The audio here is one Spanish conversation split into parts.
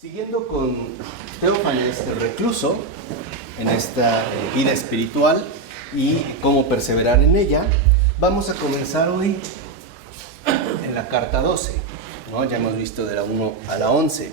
Siguiendo con Teófanes el recluso, en esta vida espiritual y cómo perseverar en ella, vamos a comenzar hoy en la carta 12, ¿no? Ya hemos visto de la 1 a la 11.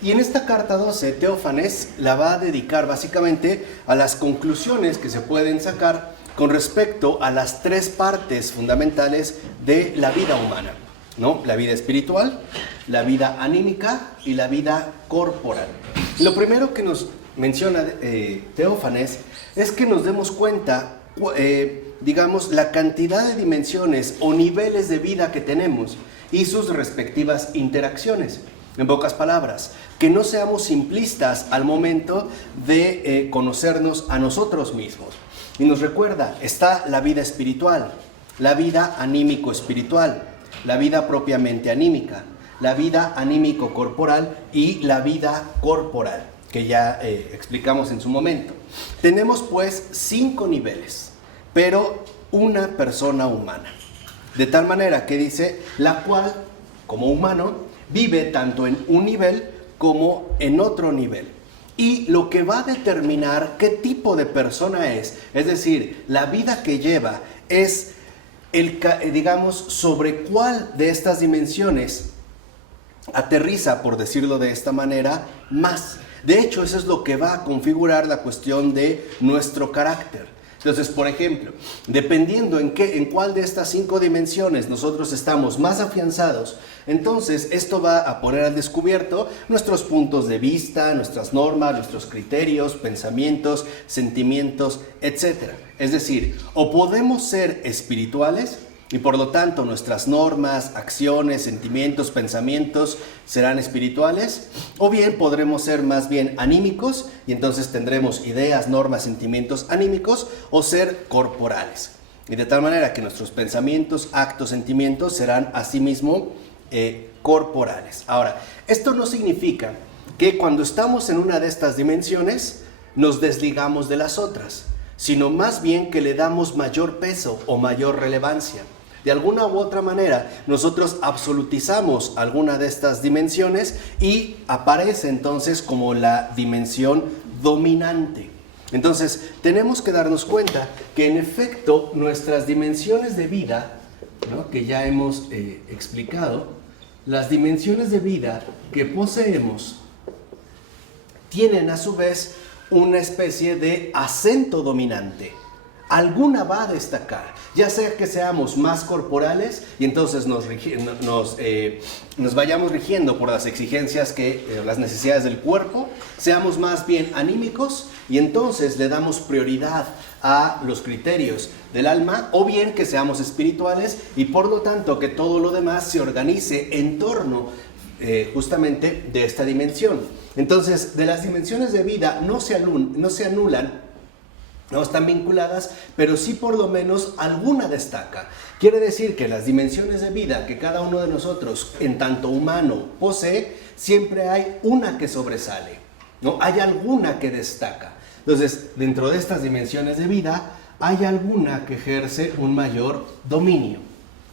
Y en esta carta 12, Teófanes la va a dedicar básicamente a las conclusiones que se pueden sacar con respecto a las tres partes fundamentales de la vida humana, ¿no? La vida espiritual, la vida anímica y la vida corporal. Lo primero que nos menciona Teófanes es que nos demos cuenta, digamos, la cantidad de dimensiones o niveles de vida que tenemos y sus respectivas interacciones. En pocas palabras, que no seamos simplistas al momento de conocernos a nosotros mismos. Y nos recuerda, está la vida espiritual, la vida anímico-espiritual, la vida propiamente anímica, la vida anímico-corporal y la vida corporal, que ya explicamos en su momento. Tenemos pues 5 niveles, pero una persona humana. De tal manera que dice, la cual, como humano, vive tanto en un nivel como en otro nivel. Y lo que va a determinar qué tipo de persona es decir, la vida que lleva es digamos, sobre cuál de estas dimensiones aterriza, por decirlo de esta manera, más. De hecho, eso es lo que va a configurar la cuestión de nuestro carácter. Entonces, por ejemplo, dependiendo en cuál de estas 5 dimensiones nosotros estamos más afianzados, entonces esto va a poner al descubierto nuestros puntos de vista, nuestras normas, nuestros criterios, pensamientos, sentimientos, etc. Es decir, o podemos ser espirituales y por lo tanto nuestras normas, acciones, sentimientos, pensamientos serán espirituales, o bien podremos ser más bien anímicos y entonces tendremos ideas, normas, sentimientos anímicos, o ser corporales. Y de tal manera que nuestros pensamientos, actos, sentimientos serán asimismo corporales. Ahora, esto no significa que cuando estamos en una de estas dimensiones nos desligamos de las otras, sino más bien que le damos mayor peso o mayor relevancia. De alguna u otra manera, nosotros absolutizamos alguna de estas dimensiones y aparece entonces como la dimensión dominante. Entonces, tenemos que darnos cuenta que en efecto nuestras dimensiones de vida, ¿no?, que ya hemos explicado, las dimensiones de vida que poseemos tienen a su vez una especie de acento dominante. Alguna va a destacar, ya sea que seamos más corporales y entonces nos vayamos rigiendo por las exigencias, las necesidades del cuerpo, seamos más bien anímicos y entonces le damos prioridad a los criterios del alma, o bien que seamos espirituales y por lo tanto que todo lo demás se organice en torno justamente de esta dimensión. Entonces, de las dimensiones de vida no se anulan, no están vinculadas, pero sí por lo menos alguna destaca. Quiere decir que las dimensiones de vida que cada uno de nosotros, en tanto humano, posee, siempre hay una que sobresale, ¿no? Hay alguna que destaca. Entonces, dentro de estas dimensiones de vida, hay alguna que ejerce un mayor dominio.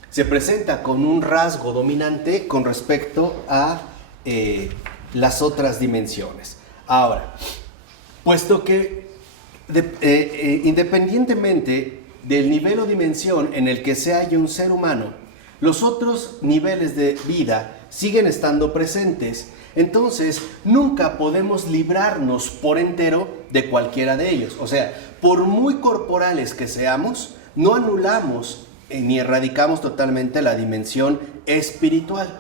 Se presenta con un rasgo dominante con respecto a las otras dimensiones. Ahora, puesto que independientemente del nivel o dimensión en el que se halla un ser humano, los otros niveles de vida siguen estando presentes, entonces nunca podemos librarnos por entero de cualquiera de ellos. O sea, por muy corporales que seamos, no anulamos ni erradicamos totalmente la dimensión espiritual.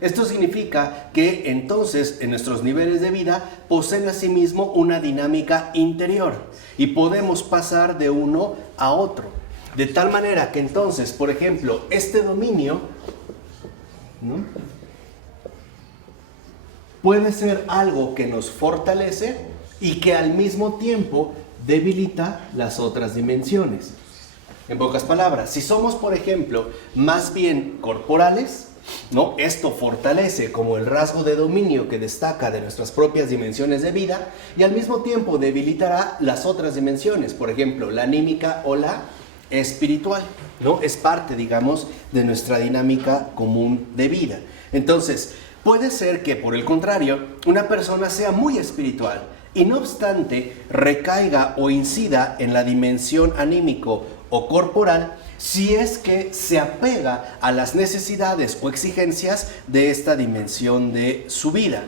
Esto significa que entonces en nuestros niveles de vida poseen asimismo una dinámica interior y podemos pasar de uno a otro. De tal manera que entonces, por ejemplo, este dominio, ¿no?, puede ser algo que nos fortalece y que al mismo tiempo debilita las otras dimensiones. En pocas palabras, si somos, por ejemplo, más bien corporales, ¿no?, esto fortalece como el rasgo de dominio que destaca de nuestras propias dimensiones de vida y al mismo tiempo debilitará las otras dimensiones, por ejemplo, la anímica o la espiritual, ¿no? Es parte, digamos, de nuestra dinámica común de vida. Entonces, Puede ser que, por el contrario, una persona sea muy espiritual y no obstante recaiga o incida en la dimensión anímico o corporal si es que se apega a las necesidades o exigencias de esta dimensión de su vida.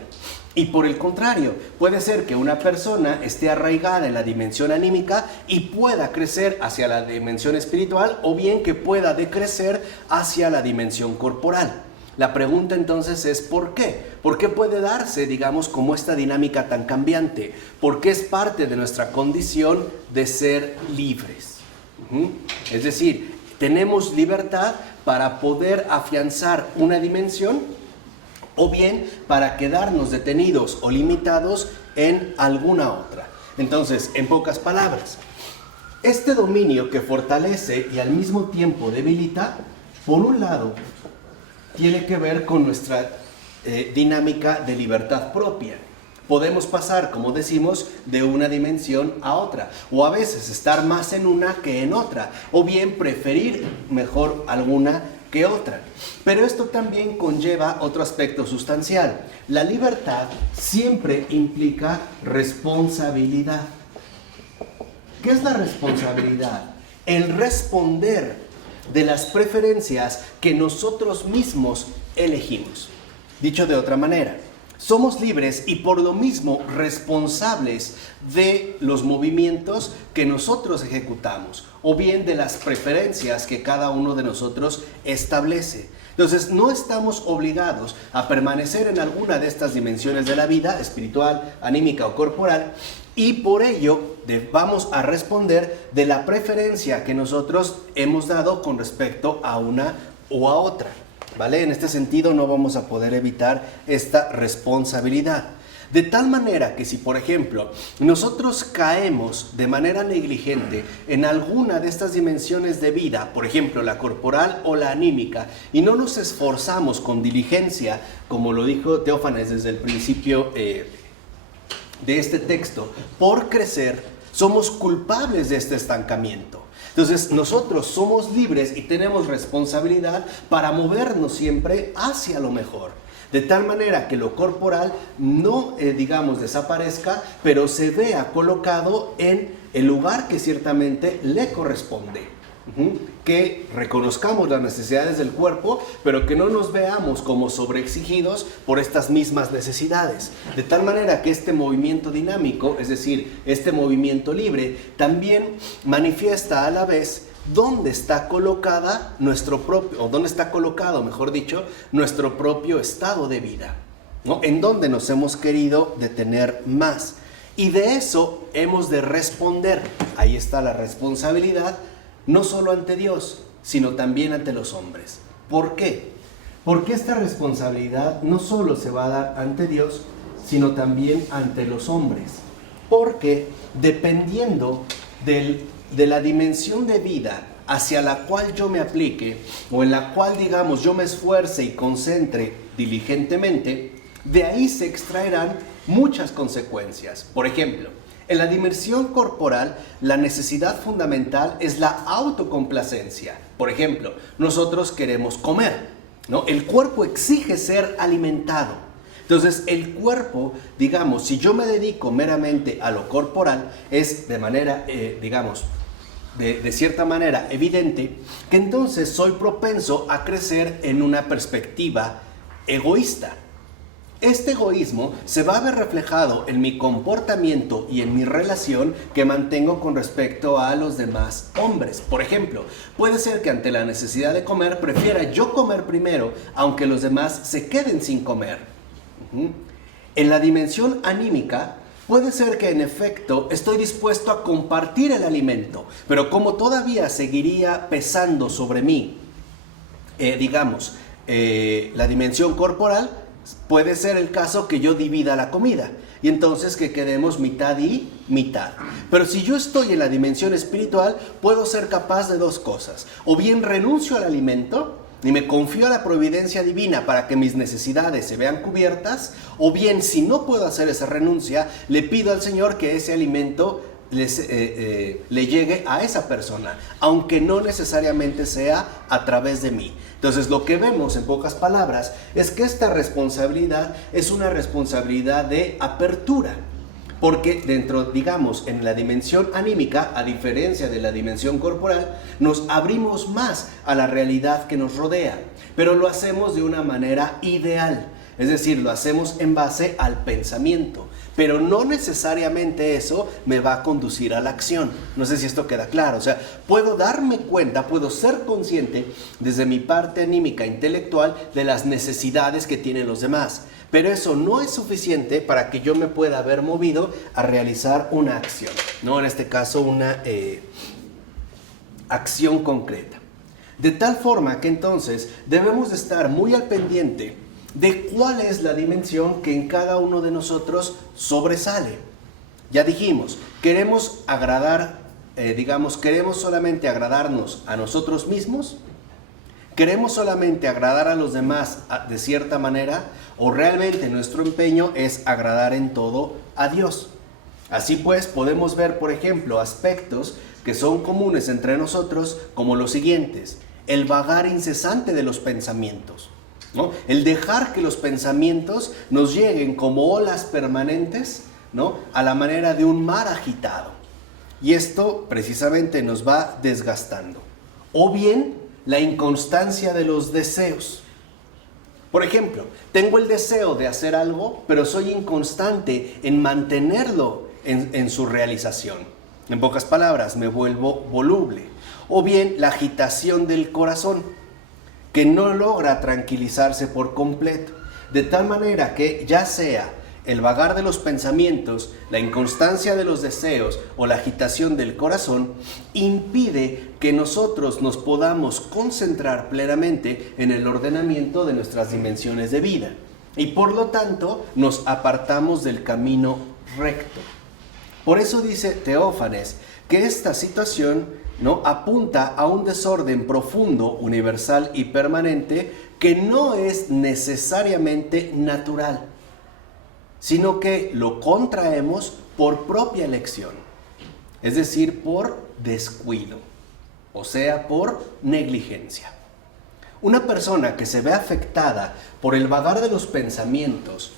Y por el contrario, puede ser que una persona esté arraigada en la dimensión anímica y pueda crecer hacia la dimensión espiritual, o bien que pueda decrecer hacia la dimensión corporal. La pregunta entonces es ¿por qué? ¿Por qué puede darse, digamos, como esta dinámica tan cambiante? Porque es parte de nuestra condición de ser libres. Es decir, tenemos libertad para poder afianzar una dimensión o bien para quedarnos detenidos o limitados en alguna otra. Entonces, en pocas palabras, este dominio que fortalece y al mismo tiempo debilita, por un lado, tiene que ver con nuestra dinámica de libertad propia. Podemos pasar, como decimos, de una dimensión a otra, o a veces estar más en una que en otra, o bien preferir mejor alguna que otra. Pero esto también conlleva otro aspecto sustancial. La libertad siempre implica responsabilidad. ¿Qué es la responsabilidad? El responder de las preferencias que nosotros mismos elegimos. Dicho de otra manera, somos libres y por lo mismo responsables de los movimientos que nosotros ejecutamos o bien de las preferencias que cada uno de nosotros establece. Entonces no estamos obligados a permanecer en alguna de estas dimensiones de la vida, espiritual, anímica o corporal, y por ello vamos a responder de la preferencia que nosotros hemos dado con respecto a una o a otra. ¿Vale? En este sentido no vamos a poder evitar esta responsabilidad. De tal manera que si, por ejemplo, nosotros caemos de manera negligente en alguna de estas dimensiones de vida, por ejemplo, la corporal o la anímica, y no nos esforzamos con diligencia, como lo dijo Teófanes desde el principio de este texto, por crecer, somos culpables de este estancamiento. Entonces nosotros somos libres y tenemos responsabilidad para movernos siempre hacia lo mejor. De tal manera que lo corporal no, digamos, desaparezca, pero se vea colocado en el lugar que ciertamente le corresponde. Que reconozcamos las necesidades del cuerpo, pero que no nos veamos como sobreexigidos por estas mismas necesidades. De tal manera que este movimiento dinámico, es decir, este movimiento libre, también manifiesta a la vez dónde está colocada nuestro propio, o dónde está colocado, mejor dicho, nuestro propio estado de vida, ¿no? En donde nos hemos querido detener más. Y de eso hemos de responder. Ahí está la responsabilidad, no solo ante Dios, sino también ante los hombres. ¿Por qué? Porque esta responsabilidad no solo se va a dar ante Dios, sino también ante los hombres. Porque dependiendo de la dimensión de vida hacia la cual yo me aplique, o en la cual, digamos, yo me esfuerce y concentre diligentemente, de ahí se extraerán muchas consecuencias. Por ejemplo, en la dimensión corporal, la necesidad fundamental es la autocomplacencia. Por ejemplo, nosotros queremos comer, ¿no? El cuerpo exige ser alimentado. Entonces, el cuerpo, digamos, si yo me dedico meramente a lo corporal, es de manera, digamos, de cierta manera evidente, que entonces soy propenso a crecer en una perspectiva egoísta. Este egoísmo se va a ver reflejado en mi comportamiento y en mi relación que mantengo con respecto a los demás hombres. Por ejemplo, puede ser que ante la necesidad de comer prefiera yo comer primero, aunque los demás se queden sin comer. En la dimensión anímica, puede ser que en efecto estoy dispuesto a compartir el alimento, pero como todavía seguiría pesando sobre mí, la dimensión corporal, puede ser el caso que yo divida la comida y entonces que quedemos mitad y mitad. Pero si yo estoy en la dimensión espiritual, puedo ser capaz de dos cosas. O bien renuncio al alimento y me confío a la providencia divina para que mis necesidades se vean cubiertas, o bien, si no puedo hacer esa renuncia, le pido al Señor que ese alimento le llegue a esa persona, aunque no necesariamente sea a través de mí. Entonces, lo que vemos, en pocas palabras, es que esta responsabilidad es una responsabilidad de apertura. Porque dentro, digamos, en la dimensión anímica, a diferencia de la dimensión corporal, nos abrimos más a la realidad que nos rodea, pero lo hacemos de una manera ideal, es decir, lo hacemos en base al pensamiento, pero no necesariamente eso me va a conducir a la acción. No sé si esto queda claro. O sea, puedo darme cuenta, puedo ser consciente desde mi parte anímica intelectual de las necesidades que tienen los demás, pero eso no es suficiente para que yo me pueda haber movido a realizar una acción, ¿no? En este caso, una acción concreta. De tal forma que entonces debemos de estar muy al pendiente de cuál es la dimensión que en cada uno de nosotros sobresale. Ya dijimos, queremos agradar, queremos solamente agradarnos a nosotros mismos. ¿Queremos solamente agradar a los demás de cierta manera, o realmente nuestro empeño es agradar en todo a Dios? Así pues, podemos ver, por ejemplo, aspectos que son comunes entre nosotros, como los siguientes: el vagar incesante de los pensamientos, ¿no? El dejar que los pensamientos nos lleguen como olas permanentes, ¿no? A la manera de un mar agitado. Y esto precisamente nos va desgastando. O bien, la inconstancia de los deseos. Por ejemplo, tengo el deseo de hacer algo, pero soy inconstante en mantenerlo en su realización. En pocas palabras, me vuelvo voluble. O bien, la agitación del corazón, que no logra tranquilizarse por completo, de tal manera que ya sea el vagar de los pensamientos, la inconstancia de los deseos o la agitación del corazón, impide que nosotros nos podamos concentrar plenamente en el ordenamiento de nuestras dimensiones de vida, y por lo tanto nos apartamos del camino recto. Por eso dice Teófanes que esta situación, ¿no?, apunta a un desorden profundo, universal y permanente, que no es necesariamente natural, sino que lo contraemos por propia elección, es decir, por descuido, o sea, por negligencia. Una persona que se ve afectada por el vagar de los pensamientos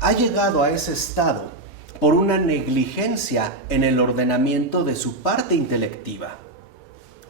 ha llegado a ese estado por una negligencia en el ordenamiento de su parte intelectiva.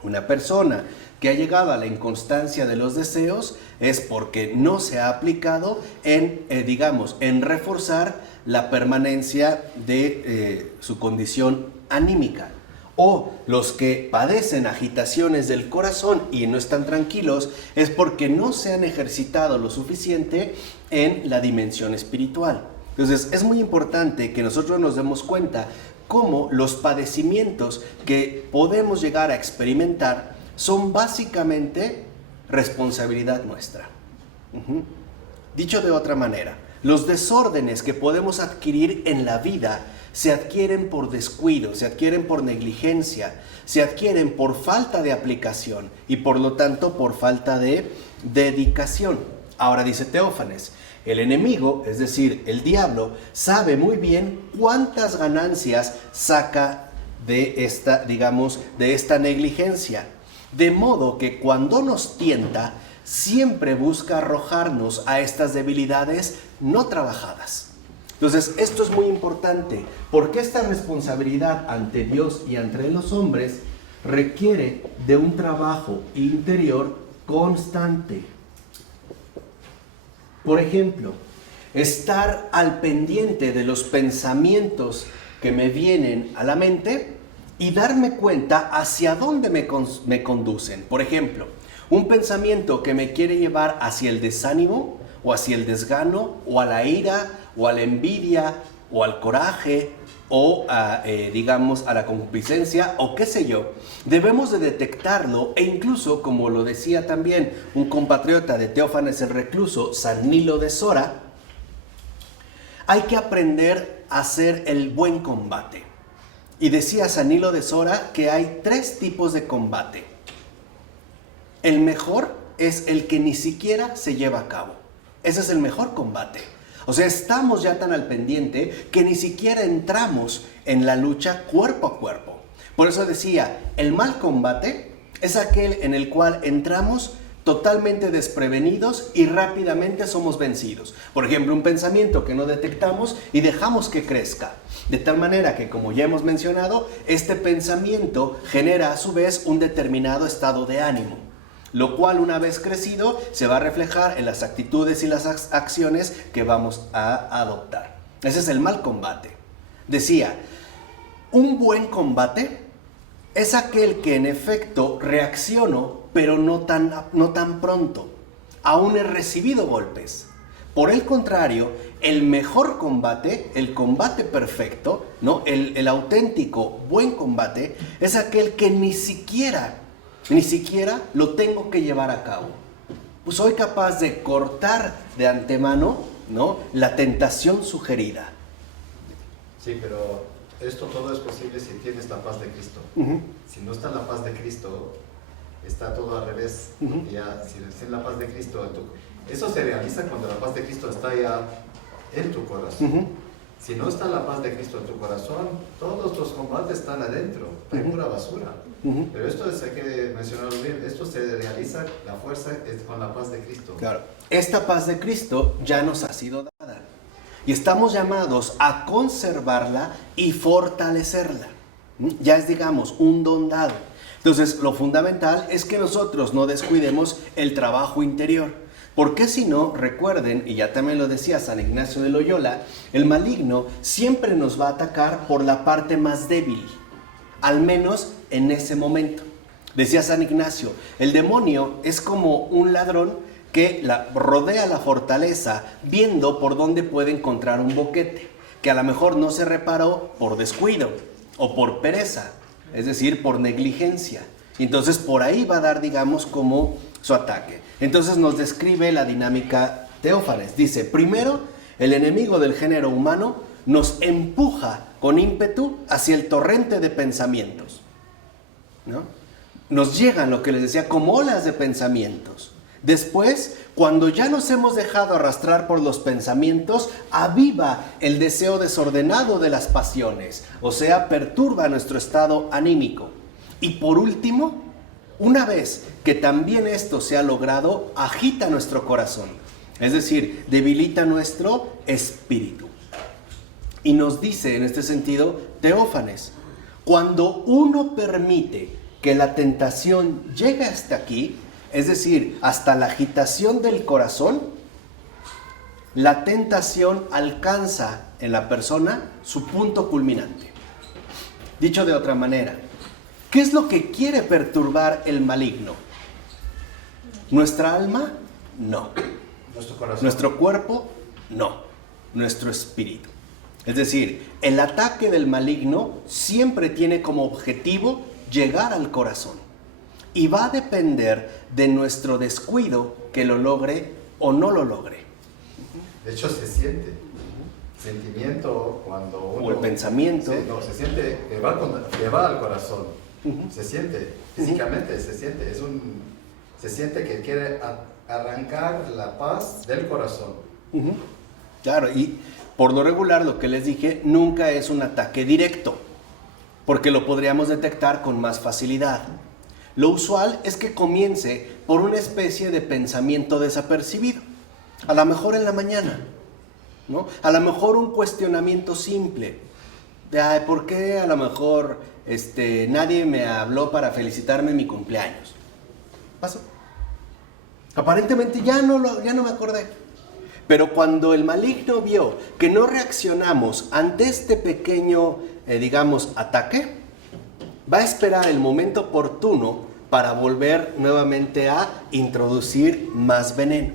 Una persona que ha llegado a la inconstancia de los deseos es porque no se ha aplicado en reforzar la permanencia de su condición anímica. O los que padecen agitaciones del corazón y no están tranquilos es porque no se han ejercitado lo suficiente en la dimensión espiritual. Entonces, es muy importante que nosotros nos demos cuenta cómo los padecimientos que podemos llegar a experimentar son básicamente responsabilidad nuestra. Dicho de otra manera, los desórdenes que podemos adquirir en la vida se adquieren por descuido, se adquieren por negligencia, se adquieren por falta de aplicación y por lo tanto por falta de dedicación. Ahora dice Teófanes, el enemigo, es decir, el diablo, sabe muy bien cuántas ganancias saca de esta negligencia. De modo que cuando nos tienta, siempre busca arrojarnos a estas debilidades no trabajadas. Entonces, esto es muy importante, porque esta responsabilidad ante Dios y ante los hombres requiere de un trabajo interior constante. Por ejemplo, estar al pendiente de los pensamientos que me vienen a la mente y darme cuenta hacia dónde me conducen. Por ejemplo, un pensamiento que me quiere llevar hacia el desánimo, o hacia el desgano, o a la ira, o a la envidia, o al coraje, o a la concupiscencia, o qué sé yo, debemos de detectarlo, e incluso, como lo decía también un compatriota de Teófanes el Recluso, San Nilo de Sora, hay que aprender a hacer el buen combate. Y decía San Nilo de Sora que hay 3 tipos de combate. El mejor es el que ni siquiera se lleva a cabo. Ese es el mejor combate. O sea, estamos ya tan al pendiente que ni siquiera entramos en la lucha cuerpo a cuerpo. Por eso decía, el mal combate es aquel en el cual entramos totalmente desprevenidos y rápidamente somos vencidos. Por ejemplo, un pensamiento que no detectamos y dejamos que crezca. De tal manera que, como ya hemos mencionado, este pensamiento genera a su vez un determinado estado de ánimo, lo cual una vez crecido se va a reflejar en las actitudes y las acciones que vamos a adoptar. Ese es el mal combate. Decía, un buen combate es aquel que en efecto reacciono, pero no tan pronto. Aún he recibido golpes. Por el contrario, el mejor combate, el combate perfecto, ¿no? El auténtico buen combate, es aquel que ni siquiera lo tengo que llevar a cabo. Pues soy capaz de cortar de antemano, ¿no?, la tentación sugerida. Sí, pero esto todo es posible si tienes la paz de Cristo. Si no está la paz de Cristo, está todo al revés. Ya, si tienes la paz de Cristo, eso se realiza cuando la paz de Cristo está ya en tu corazón. Si no está la paz de Cristo en tu corazón, todos los combates están adentro, hay pura basura. Pero esto hay que mencionarlo bien, esto se realiza, la fuerza es con la paz de Cristo. Claro, esta paz de Cristo ya nos ha sido dada. Y estamos llamados a conservarla y fortalecerla. Ya es, digamos, un don dado. Entonces, lo fundamental es que nosotros no descuidemos el trabajo interior. Porque si no, recuerden, y ya también lo decía San Ignacio de Loyola, el maligno siempre nos va a atacar por la parte más débil, al menos en ese momento. Decía San Ignacio, el demonio es como un ladrón que rodea la fortaleza viendo por dónde puede encontrar un boquete, que a lo mejor no se reparó por descuido o por pereza, es decir, por negligencia. Y entonces por ahí va a dar, digamos, como su ataque. Entonces nos describe la dinámica Teófanes. Dice, primero, el enemigo del género humano nos empuja con ímpetu hacia el torrente de pensamientos, ¿no? Nos llegan, lo que les decía, como olas de pensamientos. Después, cuando ya nos hemos dejado arrastrar por los pensamientos, aviva el deseo desordenado de las pasiones, o sea, perturba nuestro estado anímico. Y por último, una vez que también esto se ha logrado, agita nuestro corazón, es decir, debilita nuestro espíritu. Y nos dice en este sentido Teófanes, cuando uno permite que la tentación llegue hasta aquí, es decir, hasta la agitación del corazón, la tentación alcanza en la persona su punto culminante. Dicho de otra manera, ¿qué es lo que quiere perturbar el maligno? ¿Nuestra alma? No. Nuestro corazón. ¿Nuestro cuerpo? No. Nuestro espíritu. Es decir, el ataque del maligno siempre tiene como objetivo llegar al corazón. Y va a depender de nuestro descuido que lo logre o no lo logre. De hecho, se siente. Sentimiento cuando uno... O el pensamiento. Se siente que va al corazón. Se siente, físicamente se siente. Se siente que quiere arrancar la paz del corazón. Claro, y por lo regular, lo que les dije, nunca es un ataque directo, porque lo podríamos detectar con más facilidad. Lo usual es que comience por una especie de pensamiento desapercibido, a lo mejor en la mañana, ¿no? A lo mejor un cuestionamiento simple, de ay, ¿por qué a lo mejor nadie me habló para felicitarme en mi cumpleaños? Pasó. Aparentemente ya no me acordé. Pero cuando el maligno vio que no reaccionamos ante este pequeño, ataque, va a esperar el momento oportuno para volver nuevamente a introducir más veneno.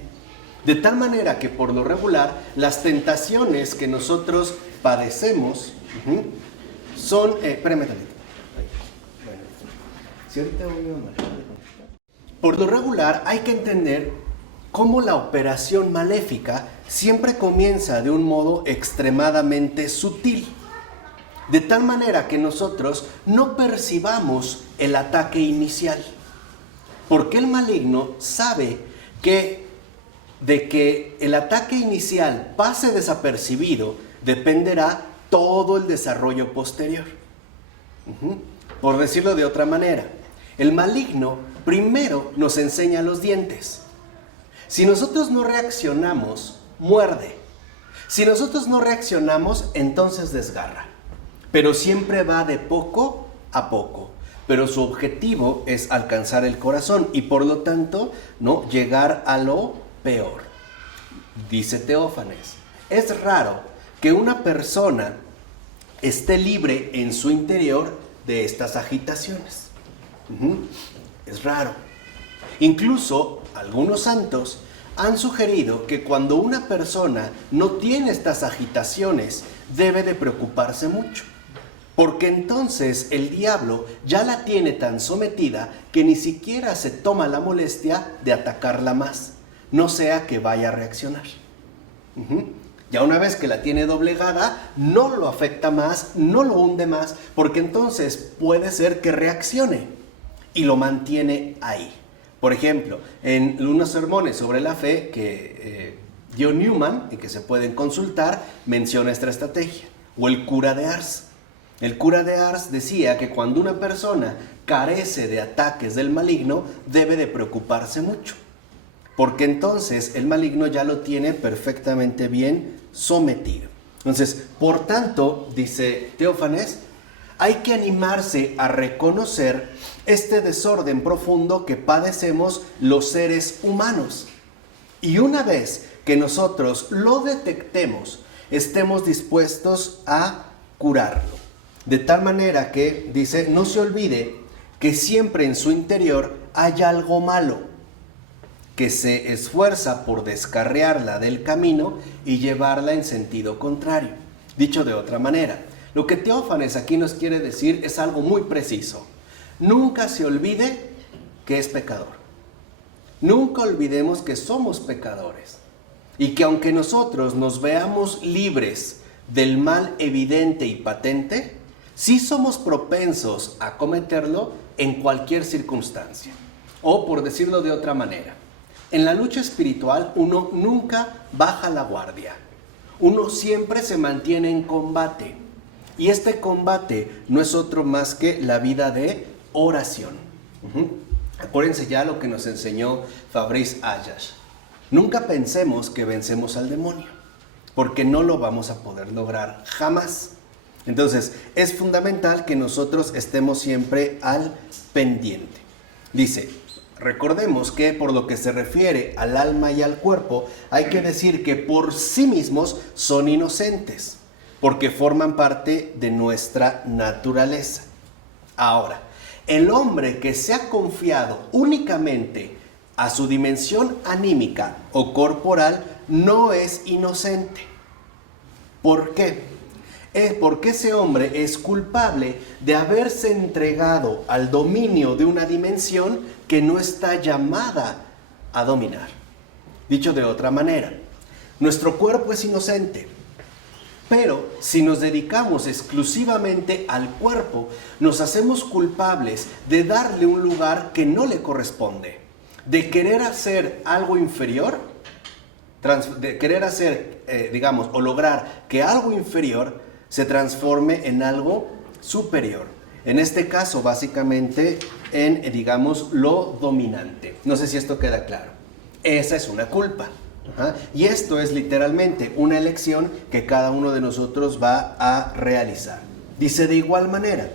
De tal manera que por lo regular, las tentaciones que nosotros padecemos son... espérame tantito. Por lo regular hay que entender cómo la operación maléfica siempre comienza de un modo extremadamente sutil, de tal manera que nosotros no percibamos el ataque inicial, porque el maligno sabe que de que el ataque inicial pase desapercibido dependerá todo el desarrollo posterior. Por decirlo de otra manera, el maligno primero nos enseña los dientes. Si nosotros no reaccionamos, muerde. Si nosotros no reaccionamos, entonces desgarra. Pero siempre va de poco a poco. Pero su objetivo es alcanzar el corazón y por lo tanto, ¿no?, llegar a lo peor. Dice Teófanes, es raro que una persona esté libre en su interior de estas agitaciones. Es raro. Incluso algunos santos han sugerido que cuando una persona no tiene estas agitaciones, debe de preocuparse mucho. Porque entonces el diablo ya la tiene tan sometida que ni siquiera se toma la molestia de atacarla más, no sea que vaya a reaccionar. Ya una vez que la tiene doblegada, no lo afecta más, no lo hunde más, porque entonces puede ser que reaccione y lo mantiene ahí. Por ejemplo, en unos sermones sobre la fe que dio Newman y que se pueden consultar, menciona esta estrategia, o el cura de Ars. El cura de Ars decía que cuando una persona carece de ataques del maligno, debe de preocuparse mucho, porque entonces el maligno ya lo tiene perfectamente bien sometido. Entonces, por tanto, dice Teófanes, hay que animarse a reconocer este desorden profundo que padecemos los seres humanos. Y una vez que nosotros lo detectemos, estemos dispuestos a curarlo. De tal manera que, dice, no se olvide que siempre en su interior hay algo malo, que se esfuerza por descarriarla del camino y llevarla en sentido contrario. Dicho de otra manera, lo que Teófanes aquí nos quiere decir es algo muy preciso. Nunca se olvide que es pecador. Nunca olvidemos que somos pecadores. Y que aunque nosotros nos veamos libres del mal evidente y patente, sí somos propensos a cometerlo en cualquier circunstancia. O por decirlo de otra manera, en la lucha espiritual uno nunca baja la guardia. Uno siempre se mantiene en combate. Y este combate no es otro más que la vida de oración. Acuérdense ya lo que nos enseñó Fabrice Ayash. Nunca pensemos que vencemos al demonio, porque no lo vamos a poder lograr jamás. Entonces, es fundamental que nosotros estemos siempre al pendiente. Dice, recordemos que por lo que se refiere al alma y al cuerpo, hay que decir que por sí mismos son inocentes, porque forman parte de nuestra naturaleza. Ahora, el hombre que se ha confiado únicamente a su dimensión anímica o corporal no es inocente. ¿Por qué? Es porque ese hombre es culpable de haberse entregado al dominio de una dimensión que no está llamada a dominar. Dicho de otra manera, nuestro cuerpo es inocente, pero si nos dedicamos exclusivamente al cuerpo, nos hacemos culpables de darle un lugar que no le corresponde, de querer hacer algo inferior, de querer hacer, o lograr que algo inferior se transforme en algo superior. En este caso, básicamente, en, lo dominante. No sé si esto queda claro. Esa es una culpa. Y esto es literalmente una elección que cada uno de nosotros va a realizar. Dice de igual manera,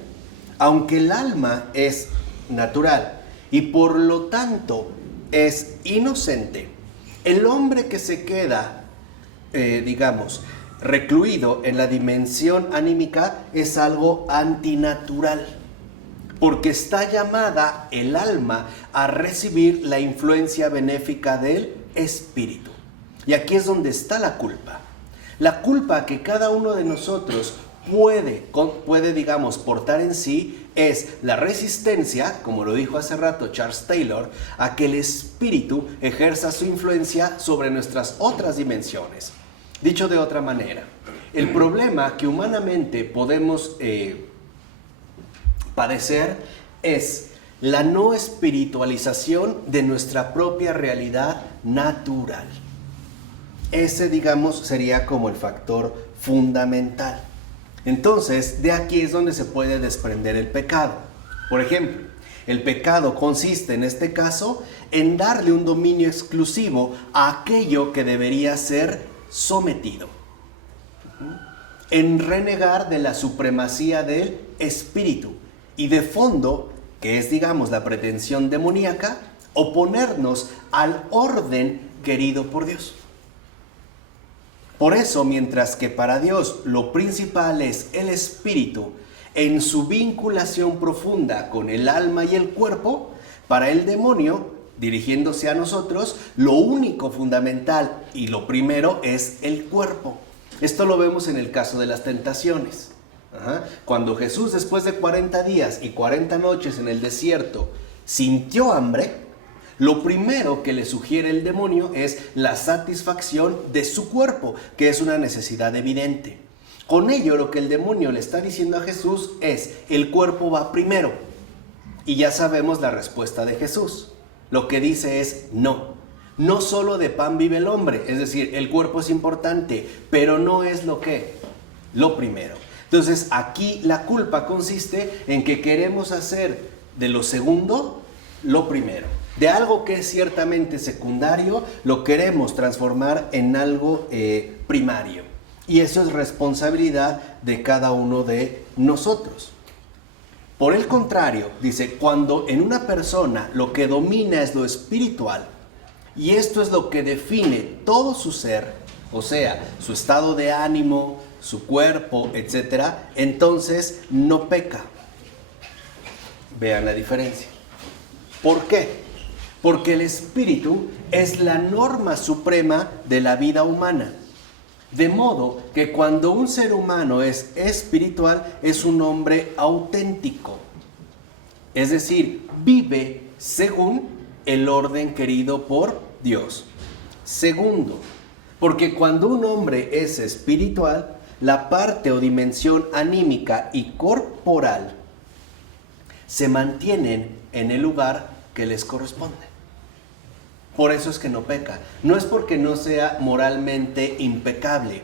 aunque el alma es natural y por lo tanto es inocente, el hombre que se queda, recluido en la dimensión anímica es algo antinatural, porque está llamada el alma a recibir la influencia benéfica del espíritu. Y aquí es donde está la culpa. La culpa que cada uno de nosotros puede portar en sí es la resistencia, como lo dijo hace rato Charles Taylor, a que el espíritu ejerza su influencia sobre nuestras otras dimensiones. Dicho de otra manera, el problema que humanamente podemos padecer es la no espiritualización de nuestra propia realidad natural. Ese, digamos, sería como el factor fundamental. Entonces, de aquí es donde se puede desprender el pecado. Por ejemplo, el pecado consiste en este caso en darle un dominio exclusivo a aquello que debería ser sometido, en renegar de la supremacía del espíritu y de fondo, que es, digamos, la pretensión demoníaca, oponernos al orden querido por Dios. Por eso, mientras que para Dios lo principal es el espíritu, en su vinculación profunda con el alma y el cuerpo, para el demonio, dirigiéndose a nosotros, lo único fundamental y lo primero es el cuerpo. Esto lo vemos en el caso de las tentaciones. Cuando Jesús, después de 40 días y 40 noches en el desierto, sintió hambre, lo primero que le sugiere el demonio es la satisfacción de su cuerpo, que es una necesidad evidente. Con ello, lo que el demonio le está diciendo a Jesús es: el cuerpo va primero. Y ya sabemos la respuesta de Jesús. Lo que dice es: no solo de pan vive el hombre. Es decir, el cuerpo es importante, pero no es lo primero. Entonces, aquí la culpa consiste en que queremos hacer de lo segundo lo primero. De algo que es ciertamente secundario, lo queremos transformar en algo primario. Y eso es responsabilidad de cada uno de nosotros. Por el contrario, dice, cuando en una persona lo que domina es lo espiritual, y esto es lo que define todo su ser, o sea, su estado de ánimo, su cuerpo, etc., entonces no peca. Vean la diferencia. ¿Por qué? Porque el espíritu es la norma suprema de la vida humana. De modo que cuando un ser humano es espiritual, es un hombre auténtico. Es decir, vive según el orden querido por Dios. Segundo, porque cuando un hombre es espiritual, la parte o dimensión anímica y corporal se mantienen en el lugar que les corresponde. Por eso es que no peca. No es porque no sea moralmente impecable,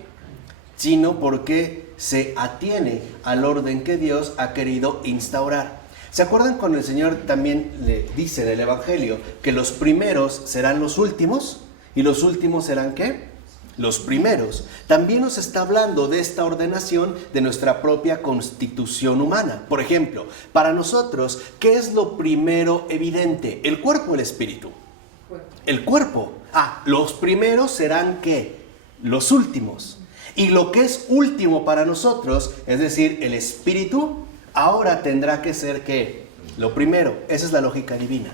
sino porque se atiene al orden que Dios ha querido instaurar. ¿Se acuerdan cuando el Señor también le dice del Evangelio que los primeros serán los últimos y los últimos serán ¿qué? Los primeros. También nos está hablando de esta ordenación de nuestra propia constitución humana. Por ejemplo, para nosotros, ¿qué es lo primero evidente? ¿El cuerpo o el espíritu? El cuerpo. Los primeros serán ¿qué? Los últimos. Y lo que es último para nosotros, es decir, el espíritu, ahora tendrá que ser ¿qué? Lo primero. Esa es la lógica divina.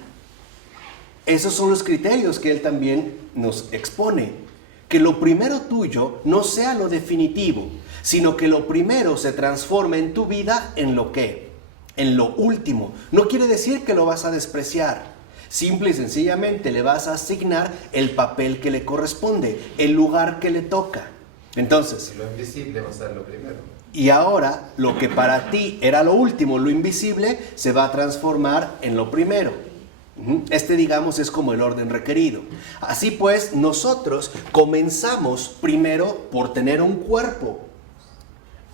Esos son los criterios que Él también nos expone. Que lo primero tuyo no sea lo definitivo, sino que lo primero se transforme en tu vida en lo ¿qué? En lo último. No quiere decir que lo vas a despreciar. Simple y sencillamente le vas a asignar el papel que le corresponde, el lugar que le toca. Entonces, lo invisible va a ser lo primero. Y ahora, lo que para ti era lo último, lo invisible, se va a transformar en lo primero. Este, digamos, es como el orden requerido. Así pues, nosotros comenzamos primero por tener un cuerpo.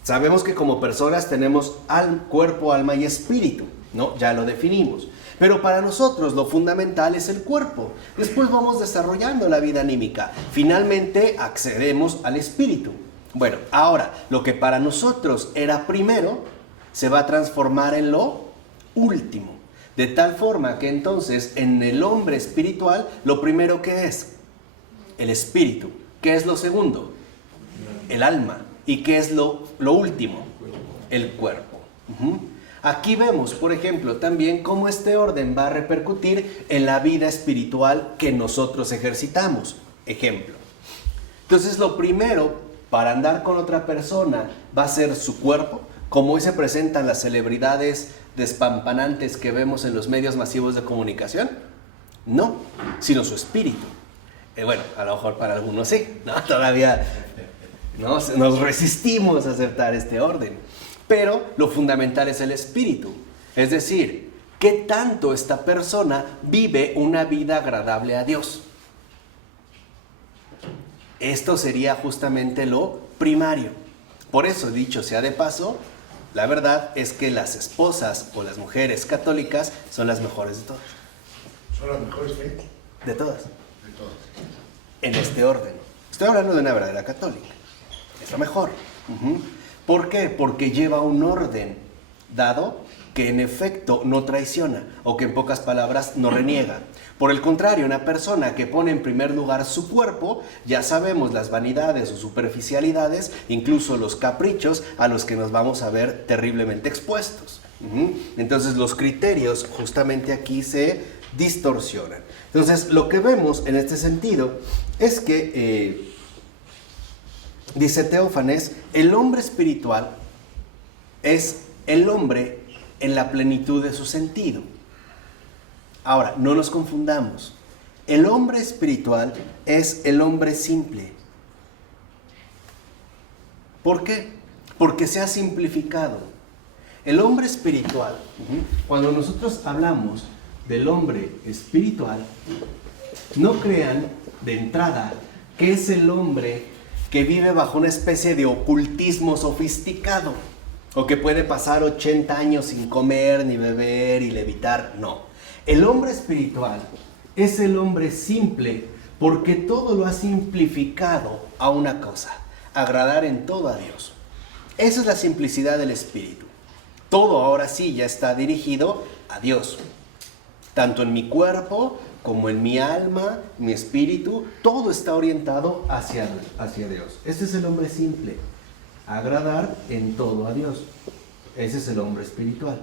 Sabemos que como personas tenemos cuerpo, alma y espíritu, ¿no? Ya lo definimos. Pero para nosotros lo fundamental es el cuerpo. Después vamos desarrollando la vida anímica. Finalmente accedemos al espíritu. Bueno, ahora, lo que para nosotros era primero, se va a transformar en lo último. De tal forma que entonces en el hombre espiritual, lo primero que es el espíritu. ¿Qué es lo segundo? El alma. ¿Y qué es lo último? El cuerpo. Aquí vemos, por ejemplo, también cómo este orden va a repercutir en la vida espiritual que nosotros ejercitamos. Ejemplo. Entonces, lo primero para andar con otra persona va a ser su cuerpo, como hoy se presentan las celebridades despampanantes que vemos en los medios masivos de comunicación. No, sino su espíritu. Bueno, a lo mejor para algunos sí, ¿no? Todavía nos resistimos a aceptar este orden. Pero lo fundamental es el espíritu. Es decir, ¿qué tanto esta persona vive una vida agradable a Dios? Esto sería justamente lo primario. Por eso, dicho sea de paso, la verdad es que las esposas o las mujeres católicas son las mejores de todas. ¿Son las mejores qué? De todas. De todas. En este orden. Estoy hablando de una verdadera católica. Es lo mejor. ¿Por qué? Porque lleva un orden dado que en efecto no traiciona o que en pocas palabras no reniega. Por el contrario, una persona que pone en primer lugar su cuerpo, ya sabemos las vanidades o superficialidades, incluso los caprichos a los que nos vamos a ver terriblemente expuestos. Entonces los criterios justamente aquí se distorsionan. Entonces lo que vemos en este sentido es que, dice Teófanes, el hombre espiritual es el hombre en la plenitud de su sentido. Ahora, no nos confundamos. El hombre espiritual es el hombre simple. ¿Por qué? Porque se ha simplificado. El hombre espiritual, cuando nosotros hablamos del hombre espiritual, no crean de entrada que es el hombre que vive bajo una especie de ocultismo sofisticado, o que puede pasar 80 años sin comer ni beber y levitar. No. El hombre espiritual es el hombre simple porque todo lo ha simplificado a una cosa: agradar en todo a Dios. Esa es la simplicidad del espíritu. Todo ahora sí ya está dirigido a Dios. Tanto en mi cuerpo como en mi alma, mi espíritu, todo está orientado hacia Dios. Ese es el hombre simple. Agradar en todo a Dios. Ese es el hombre espiritual.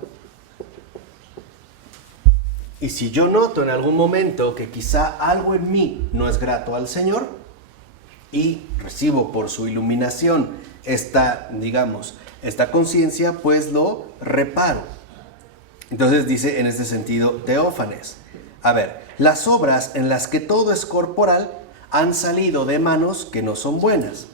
Y si yo noto en algún momento que quizá algo en mí no es grato al Señor y recibo por su iluminación esta conciencia, pues lo reparo. Entonces dice en este sentido Teófanes: a ver, las obras en las que todo es corporal han salido de manos que no son buenas.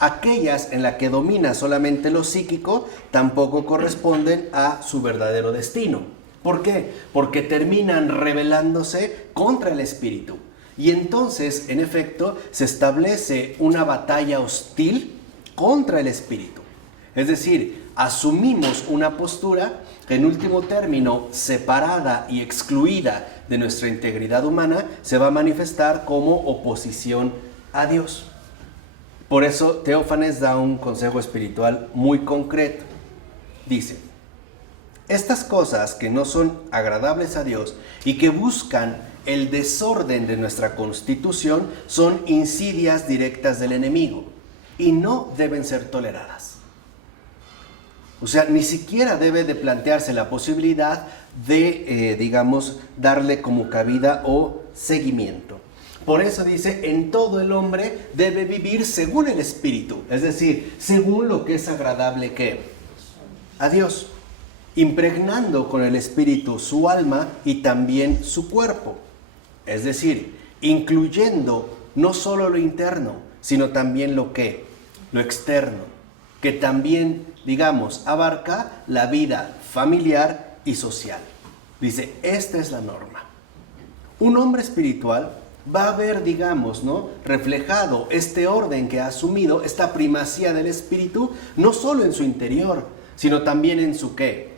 Aquellas en las que domina solamente lo psíquico tampoco corresponden a su verdadero destino. ¿Por qué? Porque terminan rebelándose contra el espíritu. Y entonces, en efecto, se establece una batalla hostil contra el espíritu. Es decir, asumimos una postura, en último término, separada y excluida de nuestra integridad humana, se va a manifestar como oposición a Dios. Por eso Teófanes da un consejo espiritual muy concreto. Dice: estas cosas que no son agradables a Dios y que buscan el desorden de nuestra constitución son insidias directas del enemigo y no deben ser toleradas. O sea, ni siquiera debe de plantearse la posibilidad de, darle como cabida o seguimiento. Por eso dice: en todo el hombre debe vivir según el Espíritu, es decir, según lo que es agradable ¿qué? A Dios, impregnando con el Espíritu su alma y también su cuerpo, es decir, incluyendo no solo lo interno, sino también lo externo, que también, abarca la vida familiar y social. Dice, esta es la norma. Un hombre espiritual va a ver, reflejado este orden que ha asumido, esta primacía del espíritu, no solo en su interior, sino también en su ¿qué?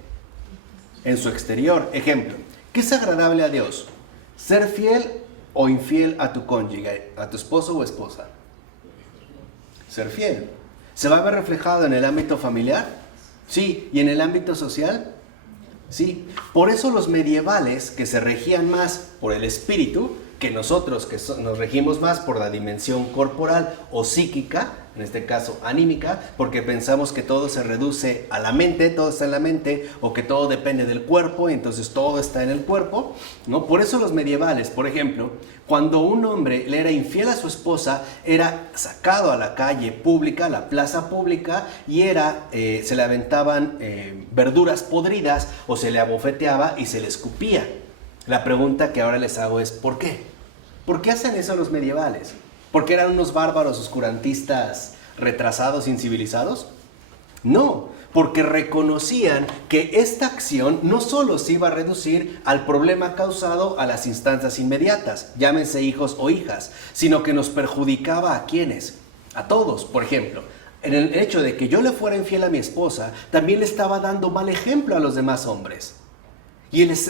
En su exterior. Ejemplo, ¿qué es agradable a Dios? ¿Ser fiel o infiel a tu cónyuge, a tu esposo o esposa? Ser fiel. ¿Se va a ver reflejado en el ámbito familiar? Sí. ¿Y en el ámbito social? Sí. Por eso los medievales, que se regían más por el espíritu, que nosotros que nos regimos más por la dimensión corporal o psíquica, en este caso anímica, porque pensamos que todo se reduce a la mente, todo está en la mente, o que todo depende del cuerpo, y entonces todo está en el cuerpo, ¿no? Por eso los medievales, por ejemplo, cuando un hombre le era infiel a su esposa, era sacado a la calle pública, a la plaza pública, y se le aventaban verduras podridas, o se le abofeteaba y se le escupía. La pregunta que ahora les hago es, ¿por qué? ¿Por qué hacen eso los medievales? ¿Porque eran unos bárbaros oscurantistas retrasados, incivilizados? No, porque reconocían que esta acción no solo se iba a reducir al problema causado a las instancias inmediatas, llámense hijos o hijas, sino que nos perjudicaba a quienes, a todos. Por ejemplo, en el hecho de que yo le fuera infiel a mi esposa, también le estaba dando mal ejemplo a los demás hombres. Y les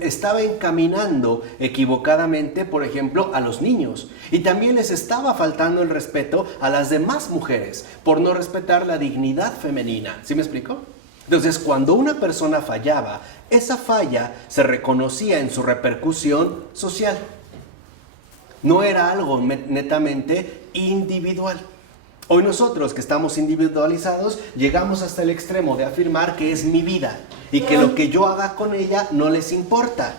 estaba encaminando equivocadamente, por ejemplo, a los niños. Y también les estaba faltando el respeto a las demás mujeres por no respetar la dignidad femenina. ¿Sí me explico? Entonces, cuando una persona fallaba, esa falla se reconocía en su repercusión social. No era algo netamente individual. Hoy nosotros que estamos individualizados llegamos hasta el extremo de afirmar que es mi vida y que lo que yo haga con ella no les importa.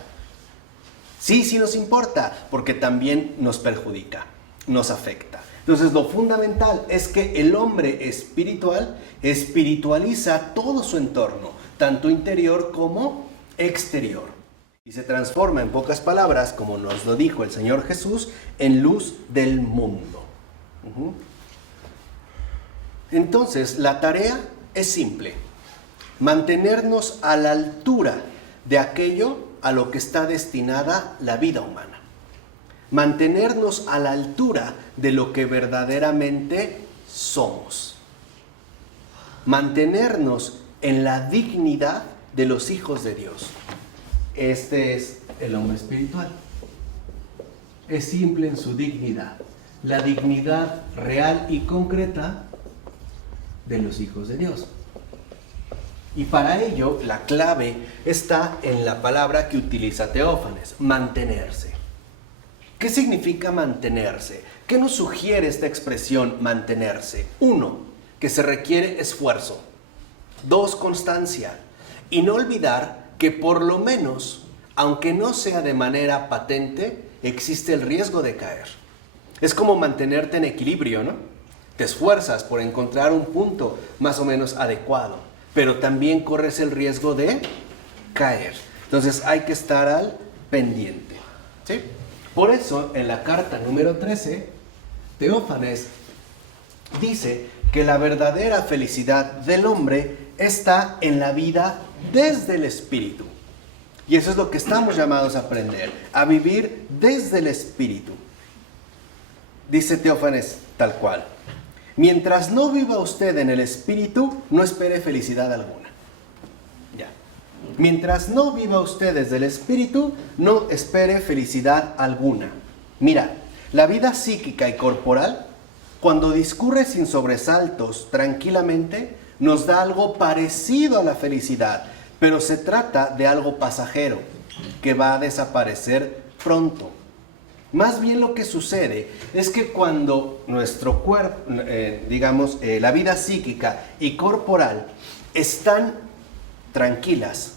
Sí nos importa, porque también nos perjudica, nos afecta. Entonces lo fundamental es que el hombre espiritual espiritualiza todo su entorno, tanto interior como exterior. Y se transforma, en pocas palabras, como nos lo dijo el Señor Jesús, en luz del mundo. Entonces, la tarea es simple: mantenernos a la altura de aquello a lo que está destinada la vida humana. Mantenernos a la altura de lo que verdaderamente somos. Mantenernos en la dignidad de los hijos de Dios. Este es el hombre espiritual. Es simple en su dignidad. La dignidad real y concreta de los hijos de Dios. Y para ello la clave está en la palabra que utiliza Teófanes: mantenerse. ¿Qué significa mantenerse? ¿Qué nos sugiere esta expresión mantenerse? 1, que se requiere esfuerzo. 2, constancia. Y no olvidar que por lo menos, aunque no sea de manera patente, existe el riesgo de caer. Es como mantenerte en equilibrio, ¿no? Te esfuerzas por encontrar un punto más o menos adecuado, pero también corres el riesgo de caer. Entonces hay que estar al pendiente, ¿sí? Por eso, en la carta número 13, Teófanes dice que la verdadera felicidad del hombre está en la vida desde el espíritu. Y eso es lo que estamos llamados a aprender, a vivir desde el espíritu. Dice Teófanes tal cual: mientras no viva usted en el espíritu, no espere felicidad alguna. Ya. Mientras no viva usted desde el espíritu, no espere felicidad alguna. Mira, la vida psíquica y corporal, cuando discurre sin sobresaltos, tranquilamente, nos da algo parecido a la felicidad, pero se trata de algo pasajero, que va a desaparecer pronto. Más bien lo que sucede es que cuando nuestro cuerpo, la vida psíquica y corporal están tranquilas,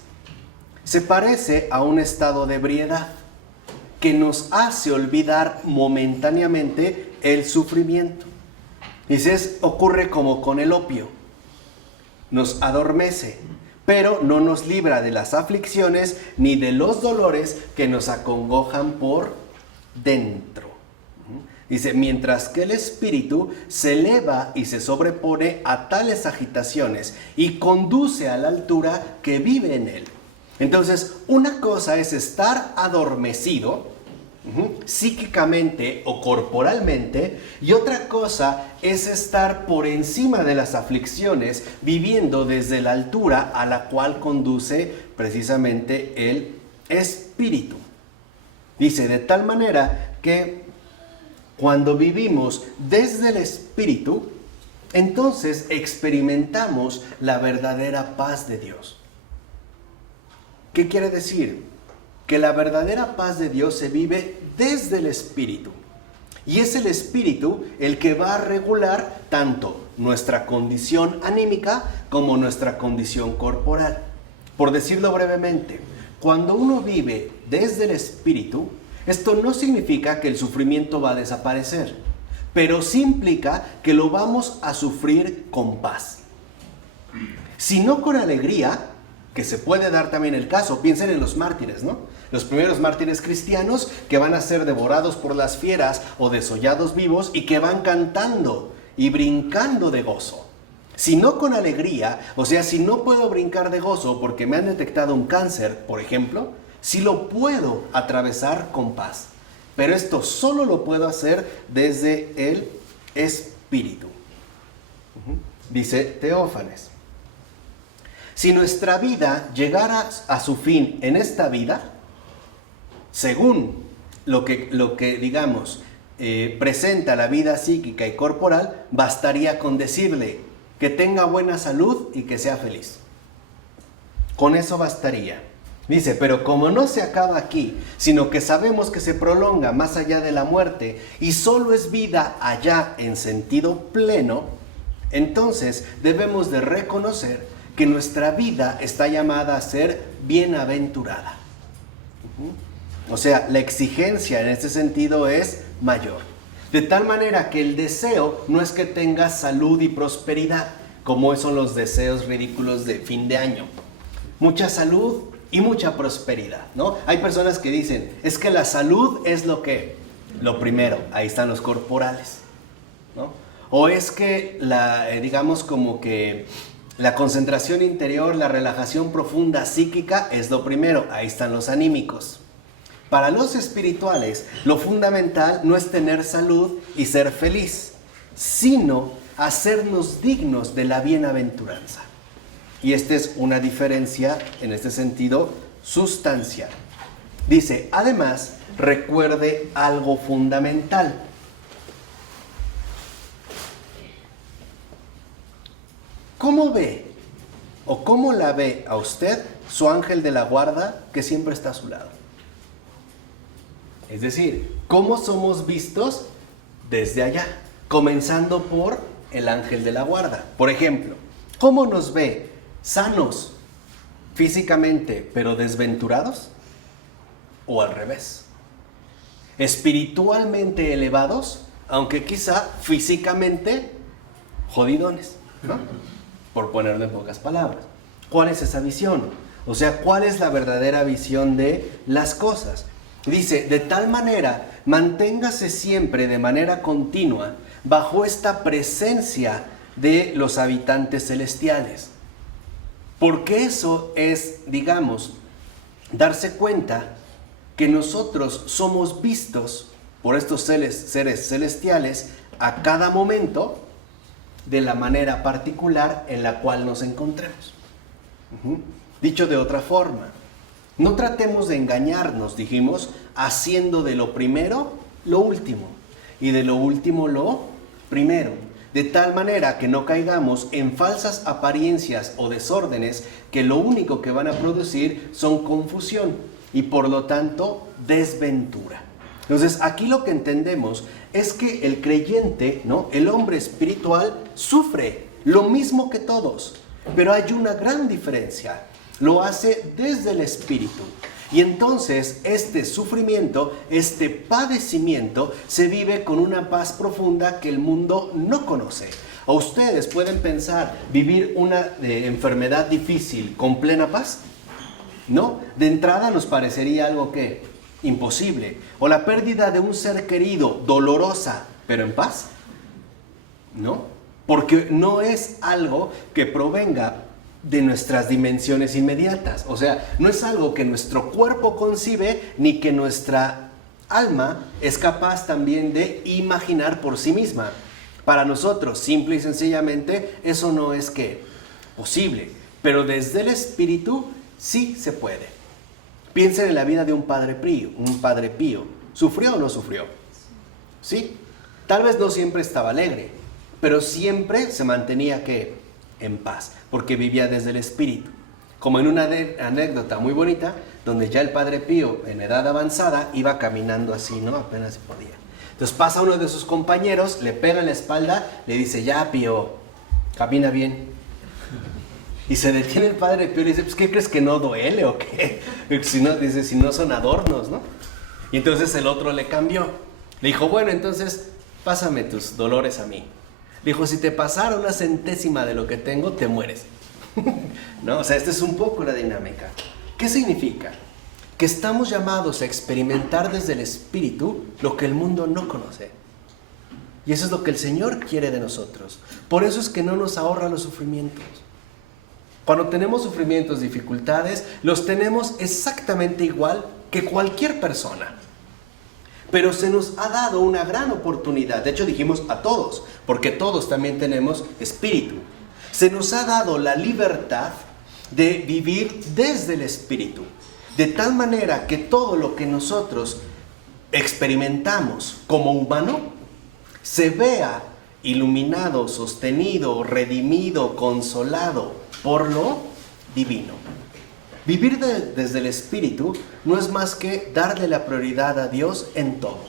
se parece a un estado de ebriedad que nos hace olvidar momentáneamente el sufrimiento. Dices, ocurre como con el opio, nos adormece, pero no nos libra de las aflicciones ni de los dolores que nos acongojan por dentro. Dice, mientras que el espíritu se eleva y se sobrepone a tales agitaciones y conduce a la altura que vive en él. Entonces, una cosa es estar adormecido, psíquicamente o corporalmente, y otra cosa es estar por encima de las aflicciones, viviendo desde la altura a la cual conduce precisamente el espíritu. Dice, de tal manera que cuando vivimos desde el espíritu, entonces experimentamos la verdadera paz de Dios. ¿Qué quiere decir? Que la verdadera paz de Dios se vive desde el espíritu. Y es el espíritu el que va a regular tanto nuestra condición anímica como nuestra condición corporal. Por decirlo brevemente, cuando uno vive desde el espíritu, esto no significa que el sufrimiento va a desaparecer, pero sí implica que lo vamos a sufrir con paz. Si no con alegría, que se puede dar también el caso. Piensen en los mártires, ¿no? Los primeros mártires cristianos que van a ser devorados por las fieras o desollados vivos y que van cantando y brincando de gozo. sino con alegría. O sea, si no puedo brincar de gozo porque me han detectado un cáncer, por ejemplo, sí lo puedo atravesar con paz. Pero esto solo lo puedo hacer desde el Espíritu. Dice Teófanes: si nuestra vida llegara a su fin en esta vida, según lo que digamos, presenta la vida psíquica y corporal, bastaría con decirle que tenga buena salud y que sea feliz. Con eso bastaría. Dice, pero como no se acaba aquí, sino que sabemos que se prolonga más allá de la muerte y solo es vida allá en sentido pleno, entonces debemos de reconocer que nuestra vida está llamada a ser bienaventurada. O sea, la exigencia en este sentido es mayor. De tal manera que el deseo no es que tengas salud y prosperidad, como son los deseos ridículos de fin de año. Mucha salud y mucha prosperidad, ¿no? Hay personas que dicen, es que la salud es lo primero, ahí están los corporales, ¿no? O es que digamos como que la concentración interior, la relajación profunda psíquica es lo primero, ahí están los anímicos. Para los espirituales, lo fundamental no es tener salud y ser feliz, sino hacernos dignos de la bienaventuranza. Y esta es una diferencia, en este sentido, sustancial. Dice, además, recuerde algo fundamental. ¿Cómo ve o cómo la ve a usted su ángel de la guarda que siempre está a su lado? Es decir, ¿cómo somos vistos desde allá? Comenzando por el ángel de la guarda. Por ejemplo, ¿cómo nos ve? ¿Sanos físicamente pero desventurados? ¿O al revés? ¿Espiritualmente elevados, aunque quizá físicamente jodidones, ¿no? Por ponerlo en pocas palabras. ¿Cuál es esa visión? O sea, ¿cuál es la verdadera visión de las cosas? Dice, de tal manera, manténgase siempre de manera continua bajo esta presencia de los habitantes celestiales. Porque eso es, digamos, darse cuenta que nosotros somos vistos por estos seres celestiales a cada momento de la manera particular en la cual nos encontremos. Dicho de otra forma, no tratemos de engañarnos, dijimos, haciendo de lo primero lo último y de lo último lo primero, de tal manera que no caigamos en falsas apariencias o desórdenes que lo único que van a producir son confusión y por lo tanto desventura. Entonces aquí lo que entendemos es que el creyente, ¿no? El hombre espiritual sufre lo mismo que todos, pero hay una gran diferencia. Lo hace desde el espíritu. Y entonces este sufrimiento, este padecimiento, se vive con una paz profunda que el mundo no conoce. ¿O ustedes pueden pensar vivir una enfermedad difícil con plena paz? ¿No? De entrada nos parecería algo que imposible. ¿O la pérdida de un ser querido, dolorosa, pero en paz? ¿No? Porque no es algo que provenga de nuestras dimensiones inmediatas. O sea, no es algo que nuestro cuerpo concibe ni que nuestra alma es capaz también de imaginar por sí misma. Para nosotros, simple y sencillamente, eso no es que posible. Pero desde el espíritu sí se puede. Piensen en la vida de un padre pío. ¿Sufrió o no sufrió? Sí. Tal vez no siempre estaba alegre, pero siempre se mantenía en paz, porque vivía desde el espíritu. Como en una anécdota muy bonita, donde ya el padre Pío, en edad avanzada, iba caminando así, ¿no? Apenas se podía. Entonces pasa uno de sus compañeros, le pega en la espalda, le dice, ya Pío, camina bien. Y se detiene el padre Pío y le dice, pues ¿qué crees, que no duele o qué? Si no son adornos, ¿no? Y entonces el otro le cambió. Le dijo, bueno, entonces pásame tus dolores a mí. Dijo, si te pasara una centésima de lo que tengo, te mueres. ¿No? O sea, esta es un poco la dinámica. ¿Qué significa? Que estamos llamados a experimentar desde el espíritu lo que el mundo no conoce. Y eso es lo que el Señor quiere de nosotros. Por eso es que no nos ahorra los sufrimientos. Cuando tenemos sufrimientos, dificultades, los tenemos exactamente igual que cualquier persona. Pero se nos ha dado una gran oportunidad. De hecho dijimos a todos, porque todos también tenemos espíritu. Se nos ha dado la libertad de vivir desde el espíritu. De tal manera que todo lo que nosotros experimentamos como humano se vea iluminado, sostenido, redimido, consolado por lo divino. Vivir desde el Espíritu no es más que darle la prioridad a Dios en todo.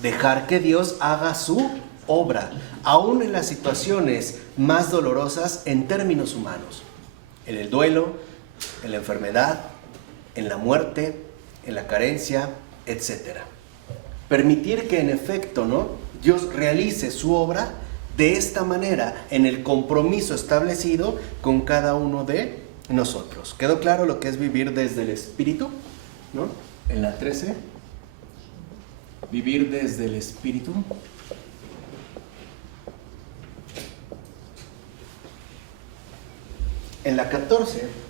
Dejar que Dios haga su obra, aún en las situaciones más dolorosas en términos humanos. En el duelo, en la enfermedad, en la muerte, en la carencia, etc. Permitir que en efecto, Dios realice su obra de esta manera, en el compromiso establecido con cada uno de nosotros. ¿Quedó claro lo que es vivir desde el Espíritu? En la 13. Vivir desde el Espíritu. En la 14.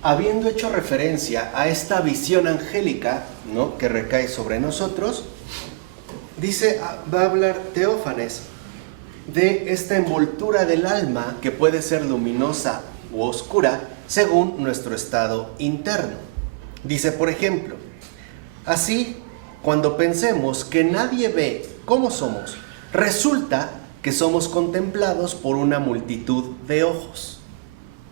Habiendo hecho referencia a esta visión angélica, que recae sobre nosotros, dice, va a hablar Teófanes de esta envoltura del alma que puede ser luminosa u oscura según nuestro estado interno. Dice, por ejemplo, así, cuando pensemos que nadie ve cómo somos, resulta que somos contemplados por una multitud de ojos.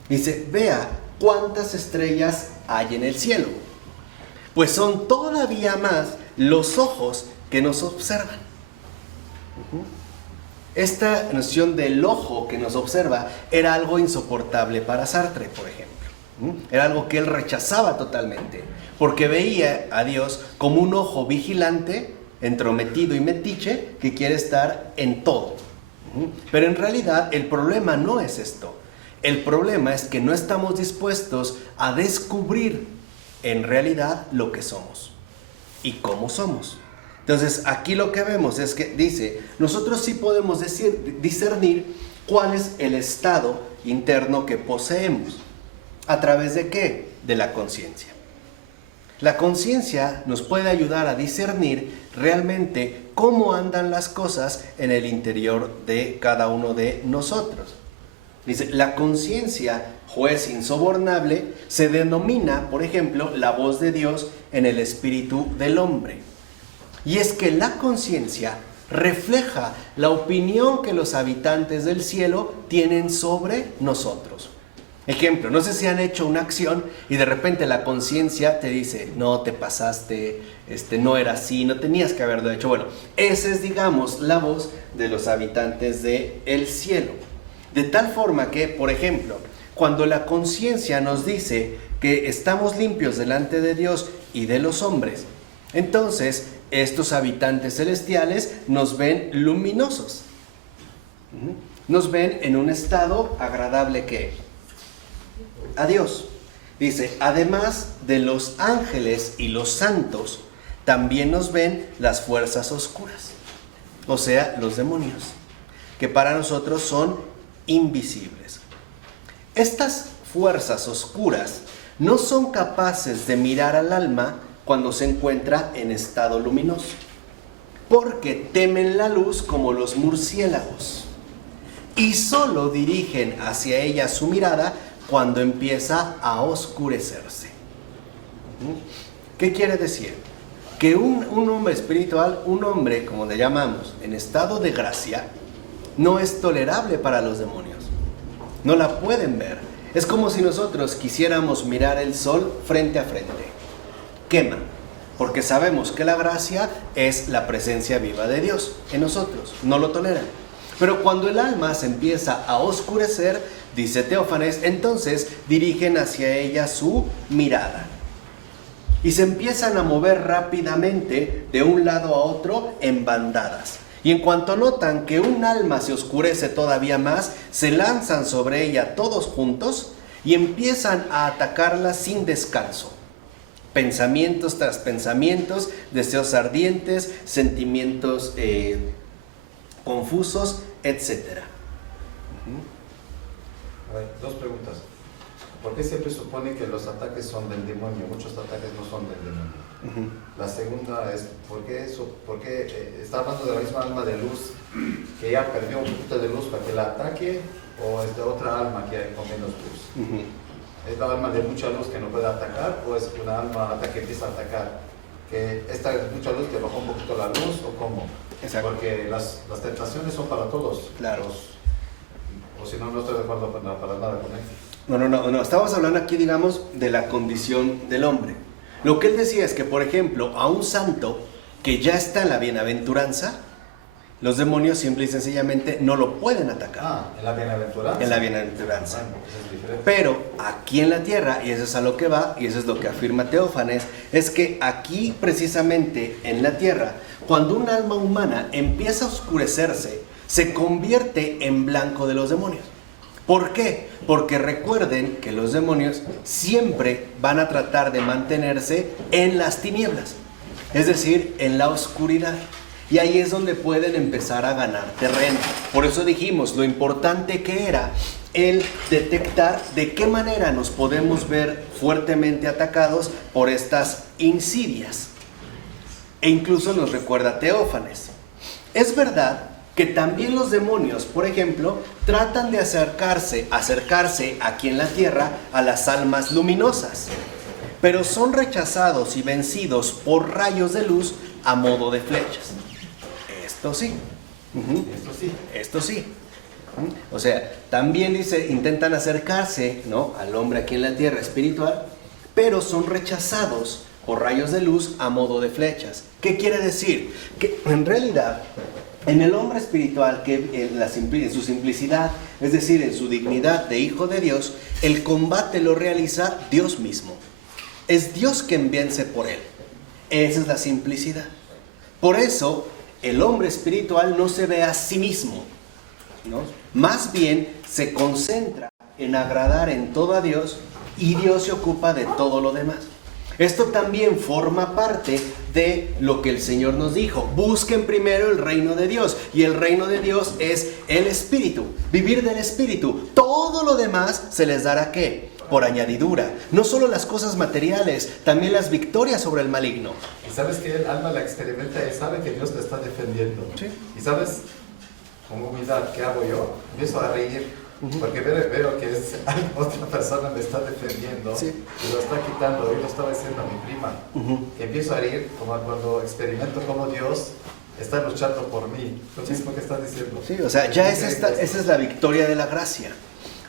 Dice, vea cuántas estrellas hay en el cielo, pues son todavía más los ojos que nos observan. Esta noción del ojo que nos observa era algo insoportable para Sartre, por ejemplo. Era algo que él rechazaba totalmente, porque veía a Dios como un ojo vigilante, entrometido y metiche, que quiere estar en todo. Pero en realidad el problema no es esto. El problema es que no estamos dispuestos a descubrir en realidad lo que somos y cómo somos. Entonces aquí lo que vemos es que dice, nosotros sí podemos discernir cuál es el estado interno que poseemos. ¿A través de qué? De la conciencia. La conciencia nos puede ayudar a discernir realmente cómo andan las cosas en el interior de cada uno de nosotros. Dice, la conciencia, juez insobornable, se denomina, por ejemplo, la voz de Dios en el espíritu del hombre. Y es que la conciencia refleja la opinión que los habitantes del cielo tienen sobre nosotros. Ejemplo, no sé si han hecho una acción y de repente la conciencia te dice, no, te pasaste, no era así, no tenías que haberlo hecho. Bueno, esa es, digamos, la voz de los habitantes del cielo. De tal forma que, por ejemplo, cuando la conciencia nos dice que estamos limpios delante de Dios y de los hombres, entonces estos habitantes celestiales nos ven luminosos. Nos ven en un estado agradable que a Dios. Dice, además de los ángeles y los santos, también nos ven las fuerzas oscuras, o sea, los demonios, que para nosotros son invisibles. Estas fuerzas oscuras no son capaces de mirar al alma cuando se encuentra en estado luminoso, porque temen la luz como los murciélagos y solo dirigen hacia ella su mirada cuando empieza a oscurecerse. ¿Qué quiere decir? Que un hombre espiritual, un hombre, como le llamamos, en estado de gracia, no es tolerable para los demonios. No la pueden ver. Es como si nosotros quisiéramos mirar el sol frente a frente. Quema, porque sabemos que la gracia es la presencia viva de Dios en nosotros. No lo toleran. Pero cuando el alma se empieza a oscurecer, dice Teófanes, entonces dirigen hacia ella su mirada. Y se empiezan a mover rápidamente de un lado a otro en bandadas. Y en cuanto notan que un alma se oscurece todavía más, se lanzan sobre ella todos juntos y empiezan a atacarla sin descanso. pensamientos tras pensamientos, deseos ardientes, sentimientos confusos, etc. A ver, dos preguntas. ¿Por qué siempre supone que los ataques son del demonio? Muchos ataques no son del demonio. La segunda es, ¿por qué está hablando de la misma alma de luz que ya perdió un poquito de luz para que la ataque, o es de otra alma que con menos luz? ¿Es la alma de mucha luz que no puede atacar, o es una alma hasta que empieza a atacar? Que esta es mucha luz que bajó un poquito la luz, o cómo? Exacto. Porque las tentaciones son para todos. Claro. O si no, no estoy de acuerdo para nada con él. No, estamos hablando aquí, digamos, de la condición del hombre. Lo que él decía es que, por ejemplo, a un santo que ya está en la bienaventuranza, los demonios simple y sencillamente no lo pueden atacar. En la bienaventuranza. En la bienaventuranza. Bueno, eso es diferente. Pero aquí en la tierra, y eso es a lo que va, y eso es lo que afirma Teófanes, es que aquí precisamente en la tierra, cuando un alma humana empieza a oscurecerse, se convierte en blanco de los demonios. ¿Por qué? Porque recuerden que los demonios siempre van a tratar de mantenerse en las tinieblas, es decir, en la oscuridad. Y ahí es donde pueden empezar a ganar terreno. Por eso dijimos lo importante que era el detectar de qué manera nos podemos ver fuertemente atacados por estas insidias. E incluso nos recuerda Teófanes. Es verdad que también los demonios, por ejemplo, tratan de acercarse aquí en la tierra a las almas luminosas, pero son rechazados y vencidos por rayos de luz a modo de flechas. Esto sí. Esto sí. O sea, también dice, intentan acercarse, ¿no?, al hombre aquí en la tierra espiritual, pero son rechazados por rayos de luz a modo de flechas. ¿Qué quiere decir? Que en realidad, en el hombre espiritual, que en su simplicidad, es decir, en su dignidad de hijo de Dios, el combate lo realiza Dios mismo. Es Dios quien vence por él. Esa es la simplicidad. Por eso, el hombre espiritual no se ve a sí mismo, ¿no? Más bien se concentra en agradar en todo a Dios, y Dios se ocupa de todo lo demás. Esto también forma parte de lo que el Señor nos dijo: busquen primero el reino de Dios, y el reino de Dios es el Espíritu, vivir del Espíritu. Todo lo demás se les dará, ¿qué?, por añadidura. No solo las cosas materiales, también las victorias sobre el maligno. Y sabes que el alma la experimenta y sabe que Dios le está defendiendo. Sí. Y sabes, con humildad, ¿qué hago yo? Empiezo a reír. Porque veo que otra persona me está defendiendo, sí, y lo está quitando. Yo lo estaba diciendo a mi prima, que empiezo a reír como cuando experimento cómo Dios está luchando por mí. Lo mismo que estás diciendo. Sí, o sea, ya esa es la victoria de la gracia.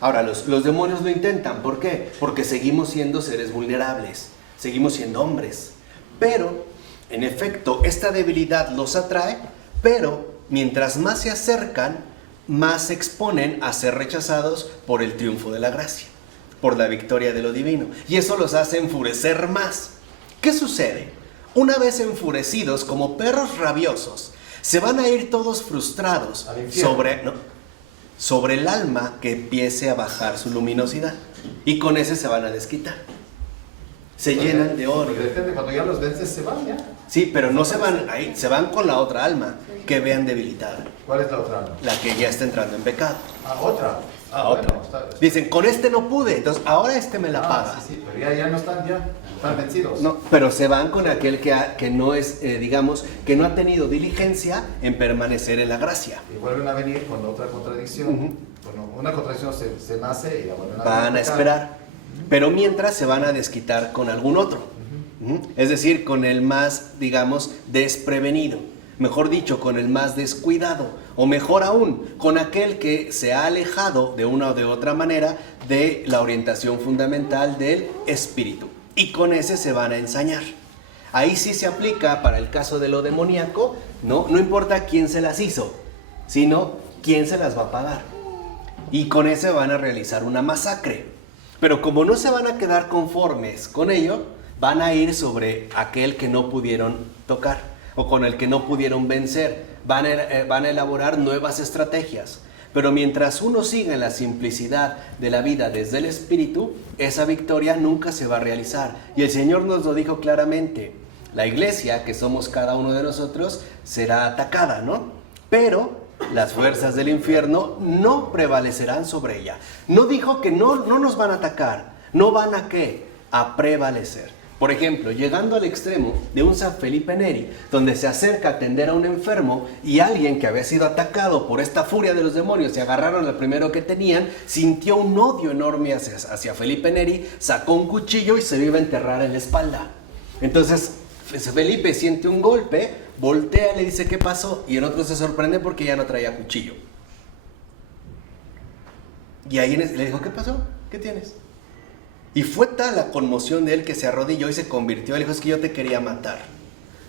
Ahora, los demonios lo intentan. ¿Por qué? Porque seguimos siendo seres vulnerables, seguimos siendo hombres. Pero, en efecto, esta debilidad los atrae, pero mientras más se acercan, más se exponen a ser rechazados por el triunfo de la gracia, por la victoria de lo divino. Y eso los hace enfurecer más. ¿Qué sucede? Una vez enfurecidos, como perros rabiosos, se van a ir todos frustrados sobre el alma que empiece a bajar su luminosidad. Y con ese se van a desquitar. Se llenan de odio. Depende, cuando ya los vences se van ya. Sí, pero no se van ahí, se van con la otra alma que vean debilitada. ¿Cuál es la otra alma? La que ya está entrando en pecado. Otra. Otra. Bueno, Dicen, con este no pude, entonces ahora este me la paga. Sí, pero ya no están, están vencidos. No, pero se van con aquel que no es, digamos, que no ha tenido diligencia en permanecer en la gracia. Y vuelven a venir con otra contradicción. Bueno, una contradicción se nace y la vuelven a van a esperar, pero mientras se van a desquitar con algún otro. Es decir, con el más, digamos, desprevenido. Mejor dicho, con el más descuidado. O mejor aún, con aquel que se ha alejado de una o de otra manera de la orientación fundamental del espíritu. Y con ese se van a ensañar. Ahí sí se aplica para el caso de lo demoníaco, no importa quién se las hizo, sino quién se las va a pagar. Y con ese van a realizar una masacre. Pero como no se van a quedar conformes con ello, van a ir sobre aquel que no pudieron tocar o con el que no pudieron vencer. Van a elaborar nuevas estrategias. Pero mientras uno siga en la simplicidad de la vida desde el Espíritu, esa victoria nunca se va a realizar. Y el Señor nos lo dijo claramente. La iglesia, que somos cada uno de nosotros, será atacada, ¿no? Pero las fuerzas del infierno no prevalecerán sobre ella. No dijo que no nos van a atacar. ¿No van a qué? A prevalecer. Por ejemplo, llegando al extremo de un San Felipe Neri, donde se acerca a atender a un enfermo y alguien que había sido atacado por esta furia de los demonios y agarraron al primero que tenían, sintió un odio enorme hacia Felipe Neri, sacó un cuchillo y se lo iba a enterrar en la espalda. Entonces Felipe siente un golpe, voltea y le dice ¿qué pasó? Y el otro se sorprende porque ya no traía cuchillo. Y ahí le dijo ¿qué pasó? ¿Qué tienes? Y fue tal la conmoción de él que se arrodilló y se convirtió. Le dijo, es que yo te quería matar.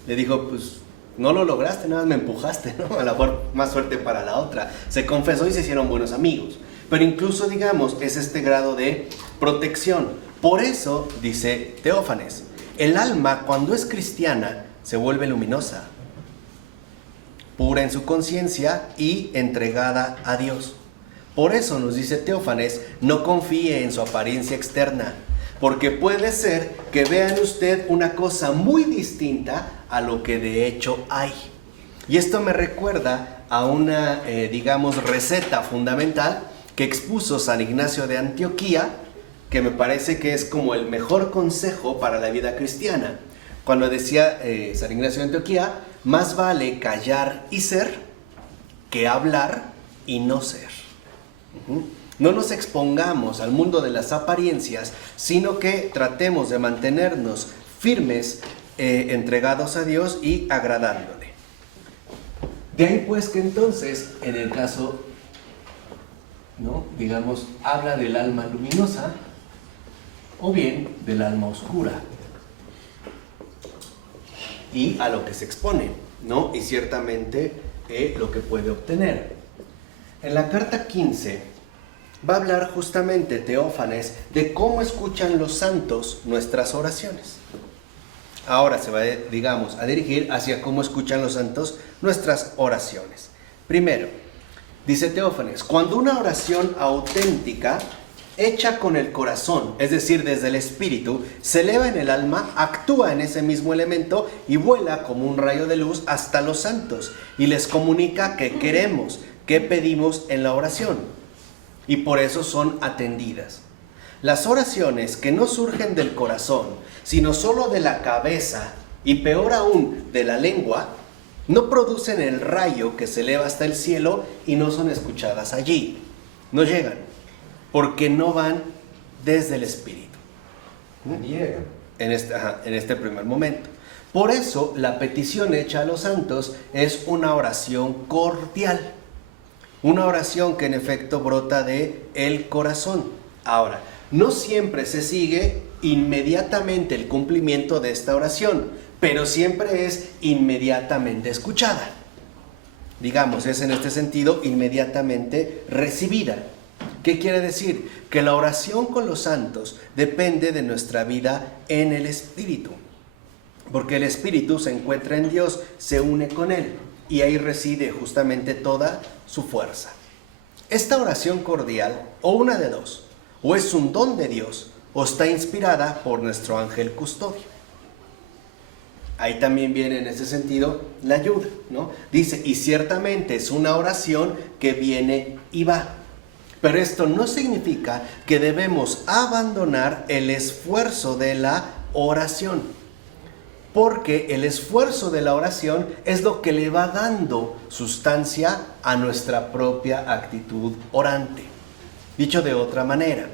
Le dijo, pues no lo lograste, nada más me empujaste, ¿no? A lo mejor más suerte para la otra. Se confesó y se hicieron buenos amigos. Pero incluso, digamos, es este grado de protección. Por eso, dice Teófanes, el alma cuando es cristiana se vuelve luminosa, pura en su conciencia y entregada a Dios. Por eso nos dice Teófanes, no confíe en su apariencia externa, porque puede ser que vean usted una cosa muy distinta a lo que de hecho hay. Y esto me recuerda a una, receta fundamental que expuso San Ignacio de Antioquía, que me parece que es como el mejor consejo para la vida cristiana. Cuando decía San Ignacio de Antioquía, más vale callar y ser que hablar y no ser. No nos expongamos al mundo de las apariencias, sino que tratemos de mantenernos firmes, entregados a Dios y agradándole. De ahí pues que entonces, en el caso, ¿no? Habla del alma luminosa o bien del alma oscura y a lo que se expone, ¿no? Y ciertamente lo que puede obtener. En la carta 15 va a hablar justamente Teófanes de cómo escuchan los santos nuestras oraciones. Ahora se va, a dirigir hacia cómo escuchan los santos nuestras oraciones. Primero, dice Teófanes, cuando una oración auténtica, hecha con el corazón, es decir, desde el espíritu, se eleva en el alma, actúa en ese mismo elemento y vuela como un rayo de luz hasta los santos y les comunica qué queremos, qué pedimos en la oración, y por eso son atendidas. Las oraciones que no surgen del corazón, sino solo de la cabeza, y peor aún, de la lengua, no producen el rayo que se eleva hasta el cielo y no son escuchadas allí. No llegan, porque no van desde el espíritu. Niegan. En este primer momento. Por eso, la petición hecha a los santos es una oración cordial. Una oración que en efecto brota de el corazón. Ahora, no siempre se sigue inmediatamente el cumplimiento de esta oración, pero siempre es inmediatamente escuchada. Es en este sentido inmediatamente recibida. ¿Qué quiere decir? Que la oración con los santos depende de nuestra vida en el Espíritu. Porque el Espíritu se encuentra en Dios, se une con Él. Y ahí reside justamente toda su fuerza. Esta oración cordial, o una de dos, o es un don de Dios, o está inspirada por nuestro ángel custodio. Ahí también viene en ese sentido la ayuda, ¿no? Dice, y ciertamente es una oración que viene y va. Pero esto no significa que debemos abandonar el esfuerzo de la oración. Porque el esfuerzo de la oración es lo que le va dando sustancia a nuestra propia actitud orante. Dicho de otra manera,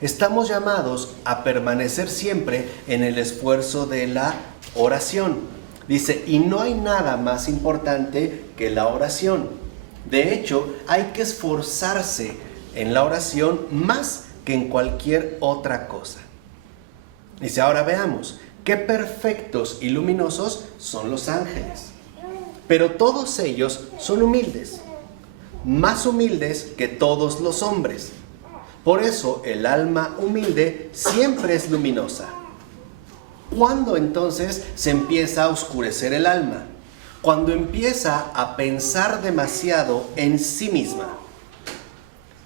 estamos llamados a permanecer siempre en el esfuerzo de la oración. Dice, y no hay nada más importante que la oración. De hecho, hay que esforzarse en la oración más que en cualquier otra cosa. Dice, ahora veamos. Qué perfectos y luminosos son los ángeles, pero todos ellos son humildes, más humildes que todos los hombres. Por eso el alma humilde siempre es luminosa. ¿Cuándo entonces se empieza a oscurecer el alma? Cuando empieza a pensar demasiado en sí misma.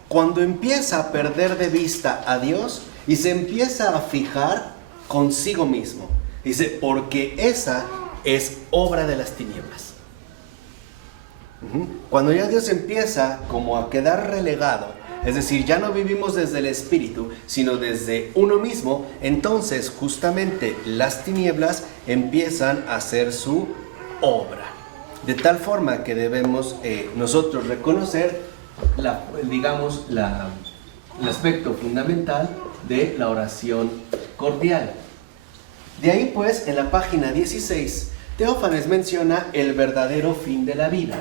cuando empieza a perder de vista a Dios y se empieza a fijar consigo mismo. Dice, porque esa es obra de las tinieblas. Cuando ya Dios empieza como a quedar relegado, es decir, ya no vivimos desde el Espíritu, sino desde uno mismo, entonces justamente las tinieblas empiezan a hacer su obra. De tal forma que debemos nosotros reconocer el aspecto fundamental de la oración cordial. De ahí pues, en la página 16, Teófanes menciona el verdadero fin de la vida.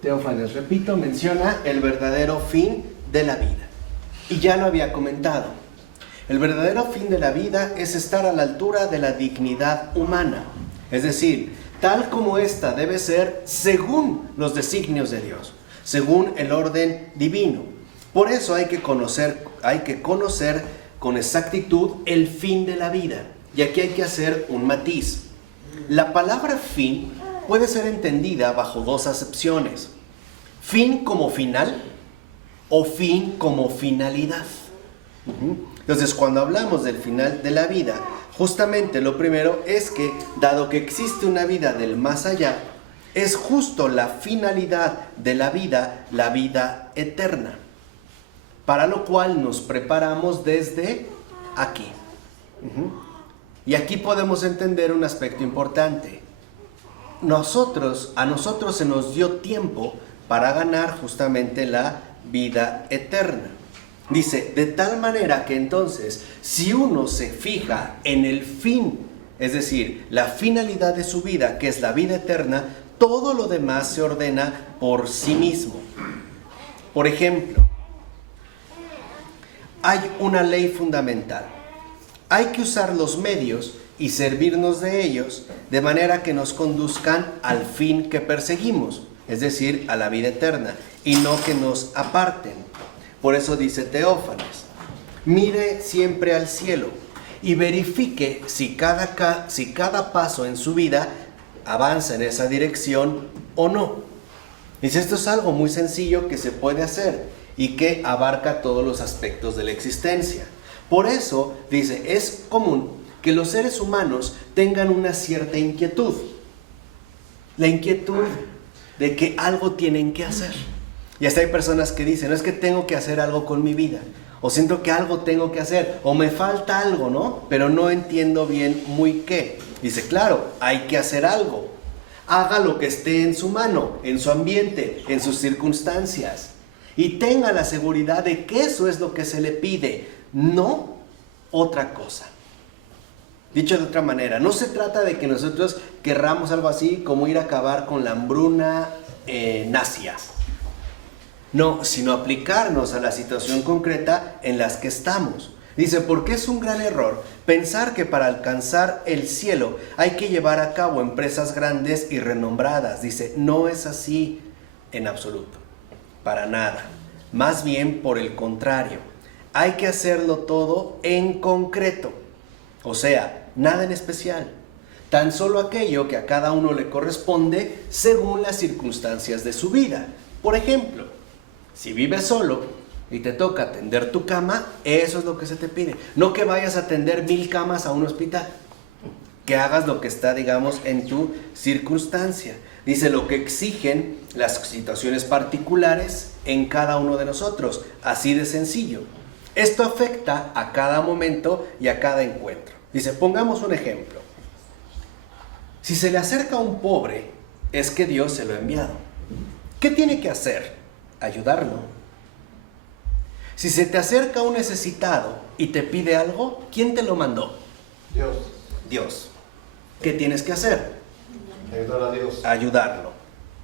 Teófanes, repito, menciona el verdadero fin de la vida. Y ya lo había comentado. El verdadero fin de la vida es estar a la altura de la dignidad humana. Es decir, tal como ésta debe ser según los designios de Dios, según el orden divino. Por eso hay que conocer con exactitud el fin de la vida. Y aquí hay que hacer un matiz. La palabra fin puede ser entendida bajo dos acepciones: fin como final o fin como finalidad. Entonces, cuando hablamos del final de la vida, justamente lo primero es que, dado que existe una vida del más allá, es justo la finalidad de la vida eterna, para lo cual nos preparamos desde aquí. Y aquí podemos entender un aspecto importante. A nosotros se nos dio tiempo para ganar justamente la vida eterna. Dice, de tal manera que entonces, si uno se fija en el fin, es decir, la finalidad de su vida, que es la vida eterna, todo lo demás se ordena por sí mismo. Por ejemplo, hay una ley fundamental. Hay que usar los medios y servirnos de ellos de manera que nos conduzcan al fin que perseguimos, es decir, a la vida eterna, y no que nos aparten. Por eso dice Teófanes, mire siempre al cielo y verifique si cada paso en su vida avanza en esa dirección o no. Dice, esto es algo muy sencillo que se puede hacer y que abarca todos los aspectos de la existencia. Por eso, dice, es común que los seres humanos tengan una cierta inquietud. La inquietud de que algo tienen que hacer. Y hasta hay personas que dicen, no es que tengo que hacer algo con mi vida, o siento que algo tengo que hacer, o me falta algo, ¿no? Pero no entiendo bien muy qué. Dice, claro, hay que hacer algo. Haga lo que esté en su mano, en su ambiente, en sus circunstancias. Y tenga la seguridad de que eso es lo que se le pide, no otra cosa. Dicho de otra manera, no se trata de que nosotros querramos algo así como ir a acabar con la hambruna en Asia. No, sino aplicarnos a la situación concreta en las que estamos. Dice, porque es un gran error pensar que para alcanzar el cielo hay que llevar a cabo empresas grandes y renombradas. Dice, no es así en absoluto, para nada. Más bien por el contrario, hay que hacerlo todo en concreto. O sea, nada en especial. Tan solo aquello que a cada uno le corresponde según las circunstancias de su vida. Por ejemplo, si vives solo y te toca atender tu cama, eso es lo que se te pide. No que vayas a atender 1000 camas a un hospital. Que hagas lo que está, digamos, en tu circunstancia. Dice lo que exigen las situaciones particulares en cada uno de nosotros. Así de sencillo. Esto afecta a cada momento y a cada encuentro. Dice, pongamos un ejemplo. Si se le acerca a un pobre, es que Dios se lo ha enviado. ¿Qué tiene que hacer? Ayudarlo. Si se te acerca un necesitado y te pide algo, ¿quién te lo mandó? Dios. Dios. ¿Qué tienes que hacer? Ayudar a Dios. Ayudarlo,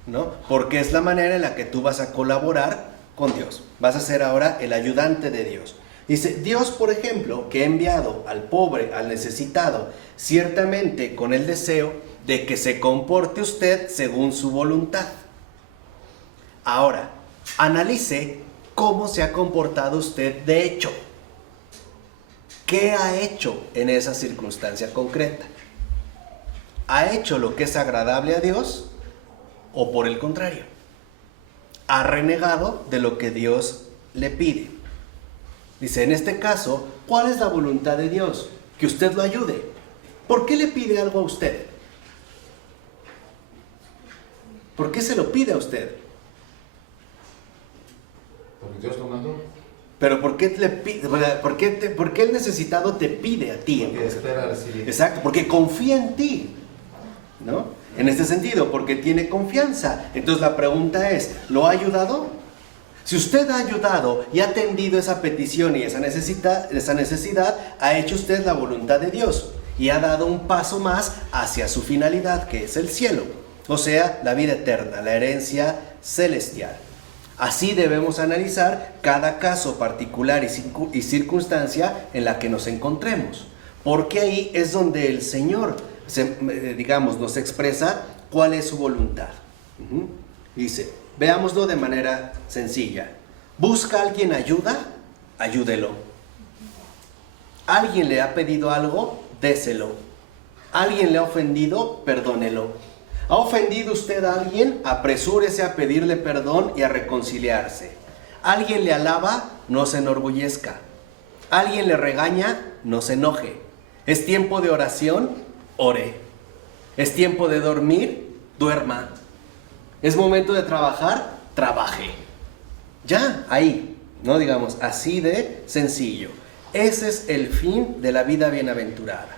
¿no? Porque es la manera en la que tú vas a colaborar con Dios. Vas a ser ahora el ayudante de Dios. Dice, Dios, por ejemplo, que ha enviado al pobre, al necesitado, ciertamente con el deseo de que se comporte usted según su voluntad. Ahora, analice cómo se ha comportado usted de hecho. ¿Qué ha hecho en esa circunstancia concreta? ¿Ha hecho lo que es agradable a Dios o por el contrario? ¿Ha renegado de lo que Dios le pide? Dice, en este caso, ¿cuál es la voluntad de Dios? Que usted lo ayude. ¿Por qué le pide algo a usted? ¿Por qué se lo pide a usted? Porque Dios lo mandó. Pero ¿por qué le pide? ¿Por qué el necesitado te pide a ti? Porque espera recibir. Exacto, porque confía en ti, ¿no? En este sentido, porque tiene confianza. Entonces la pregunta es, ¿lo ha ayudado? Si usted ha ayudado y ha atendido esa petición y esa necesidad, ha hecho usted la voluntad de Dios y ha dado un paso más hacia su finalidad, que es el cielo, o sea, la vida eterna, la herencia celestial. Así debemos analizar cada caso particular y circunstancia en la que nos encontremos, porque ahí es donde el Señor, nos expresa cuál es su voluntad. Dice, veámoslo de manera sencilla. ¿Busca alguien ayuda? Ayúdelo. ¿Alguien le ha pedido algo? Déselo. ¿Alguien le ha ofendido? Perdónelo. ¿Ha ofendido usted a alguien? Apresúrese a pedirle perdón y a reconciliarse. ¿Alguien le alaba? No se enorgullezca. ¿Alguien le regaña? No se enoje. ¿Es tiempo de oración? Ore. ¿Es tiempo de dormir? Duerma. ¿Es momento de trabajar? Trabaje. Ya, ahí, ¿no? Digamos, así de sencillo. Ese es el fin de la vida bienaventurada.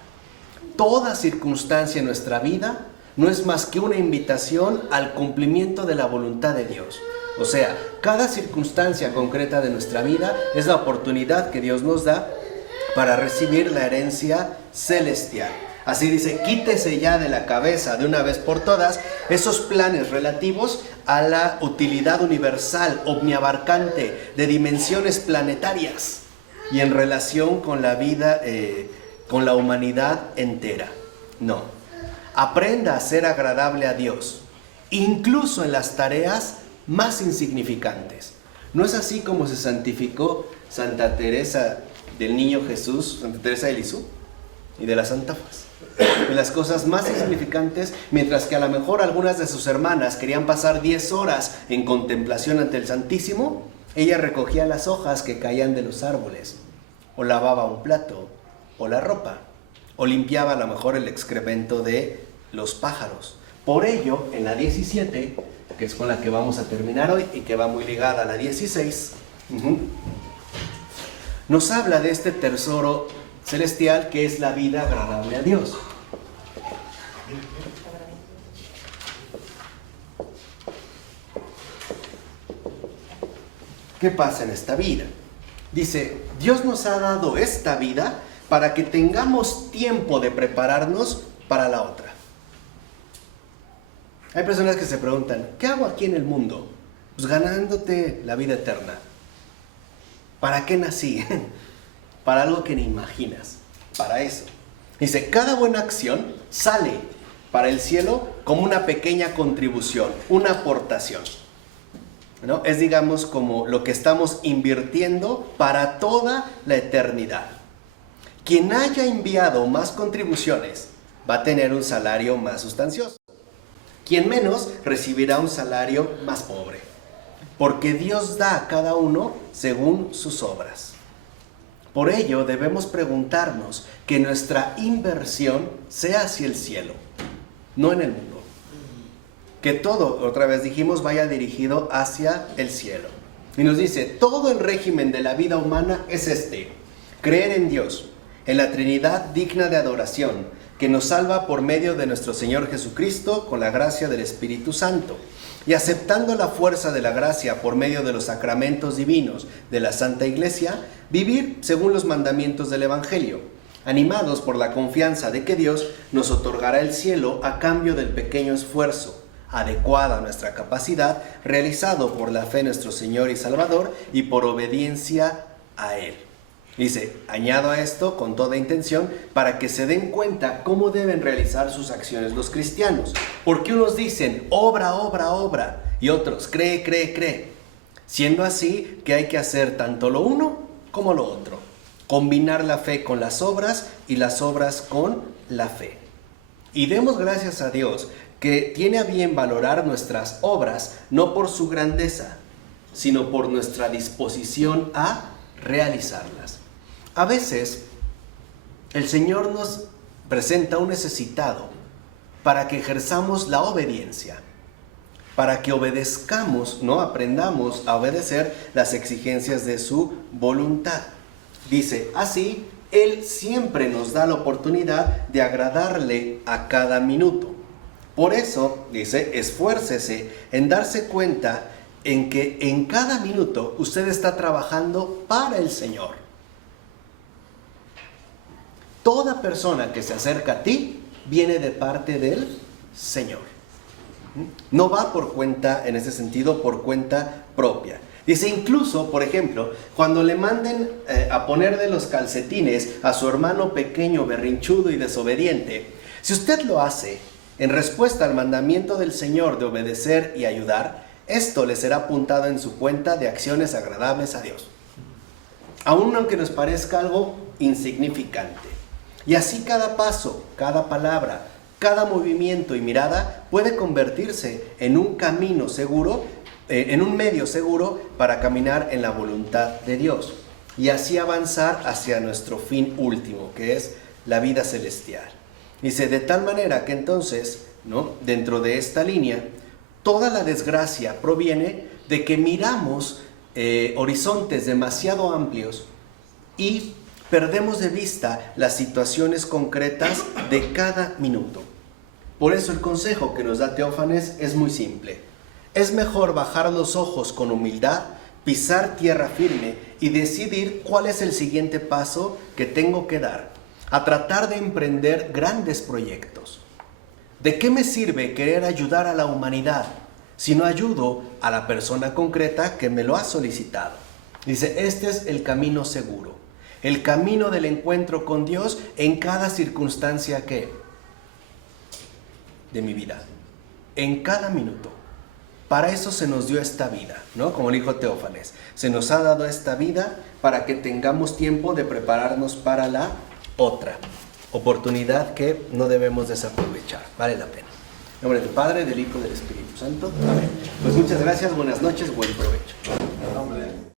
Toda circunstancia en nuestra vida no es más que una invitación al cumplimiento de la voluntad de Dios. O sea, cada circunstancia concreta de nuestra vida es la oportunidad que Dios nos da para recibir la herencia celestial. Así dice, quítese ya de la cabeza de una vez por todas esos planes relativos a la utilidad universal, omniabarcante, de dimensiones planetarias y en relación con la vida, con la humanidad entera. No. Aprenda a ser agradable a Dios, incluso en las tareas más insignificantes. ¿No es así como se santificó Santa Teresa del Niño Jesús, Santa Teresa de Lisieux y de la Santa Faz? En las cosas más insignificantes, mientras que a lo mejor algunas de sus hermanas querían pasar 10 horas en contemplación ante el Santísimo, ella recogía las hojas que caían de los árboles, o lavaba un plato, o la ropa, o limpiaba a lo mejor el excremento de los pájaros. Por ello, en la 17, que es con la que vamos a terminar hoy y que va muy ligada a la 16, nos habla de este tesoro celestial que es la vida agradable a Dios. ¿Qué pasa en esta vida? Dice, Dios nos ha dado esta vida para que tengamos tiempo de prepararnos para la otra. Hay personas que se preguntan, ¿qué hago aquí en el mundo? Pues ganándote la vida eterna. ¿Para qué nací? Para algo que ni imaginas. Para eso. Dice, cada buena acción sale para el cielo como una pequeña contribución, una aportación, ¿no? Es, digamos, como lo que estamos invirtiendo para toda la eternidad. Quien haya enviado más contribuciones va a tener un salario más sustancioso. Quien menos recibirá un salario más pobre. Porque Dios da a cada uno según sus obras. Por ello debemos preguntarnos que nuestra inversión sea hacia el cielo, no en el mundo. Que todo, otra vez dijimos, vaya dirigido hacia el cielo. Y nos dice, todo el régimen de la vida humana es este: creer en Dios, en la Trinidad digna de adoración, que nos salva por medio de nuestro Señor Jesucristo con la gracia del Espíritu Santo, y aceptando la fuerza de la gracia por medio de los sacramentos divinos de la Santa Iglesia, vivir según los mandamientos del Evangelio, animados por la confianza de que Dios nos otorgará el cielo a cambio del pequeño esfuerzo, adecuado a nuestra capacidad, realizado por la fe en nuestro Señor y Salvador y por obediencia a Él. Dice, añado a esto con toda intención para que se den cuenta cómo deben realizar sus acciones los cristianos. Porque unos dicen, obra, obra, obra, y otros, cree, cree, cree. Siendo así que hay que hacer tanto lo uno como lo otro. Combinar la fe con las obras y las obras con la fe. Y demos gracias a Dios que tiene a bien valorar nuestras obras no por su grandeza, sino por nuestra disposición a realizarlas. A veces el Señor nos presenta un necesitado para que ejerzamos la obediencia, para que obedezcamos, ¿no? Aprendamos a obedecer las exigencias de su voluntad. Dice, así, Él siempre nos da la oportunidad de agradarle a cada minuto. Por eso, dice, esfuércese en darse cuenta en que en cada minuto usted está trabajando para el Señor. Toda persona que se acerca a ti viene de parte del Señor. No va por cuenta, en ese sentido, por cuenta propia. Dice incluso, por ejemplo, cuando le manden a ponerle los calcetines a su hermano pequeño, berrinchudo y desobediente, si usted lo hace en respuesta al mandamiento del Señor de obedecer y ayudar, esto le será apuntado en su cuenta de acciones agradables a Dios, aun aunque nos parezca algo insignificante. Y así cada paso, cada palabra, cada movimiento y mirada puede convertirse en un camino seguro, en un medio seguro para caminar en la voluntad de Dios y así avanzar hacia nuestro fin último, que es la vida celestial. Dice, de tal manera que entonces, ¿no?, dentro de esta línea, toda la desgracia proviene de que miramos horizontes demasiado amplios y perdemos de vista las situaciones concretas de cada minuto. Por eso el consejo que nos da Teófanes es muy simple. Es mejor bajar los ojos con humildad, pisar tierra firme y decidir cuál es el siguiente paso que tengo que dar, a tratar de emprender grandes proyectos. ¿De qué me sirve querer ayudar a la humanidad si no ayudo a la persona concreta que me lo ha solicitado? Dice, este es el camino seguro, el camino del encuentro con Dios en cada circunstancia de mi vida, en cada minuto. Para eso se nos dio esta vida, ¿no? Como dijo Teófanes, se nos ha dado esta vida para que tengamos tiempo de prepararnos para la otra oportunidad que no debemos desaprovechar. Vale la pena. En nombre del Padre, del Hijo y del Espíritu Santo. Amén. Pues muchas gracias, buenas noches, buen provecho.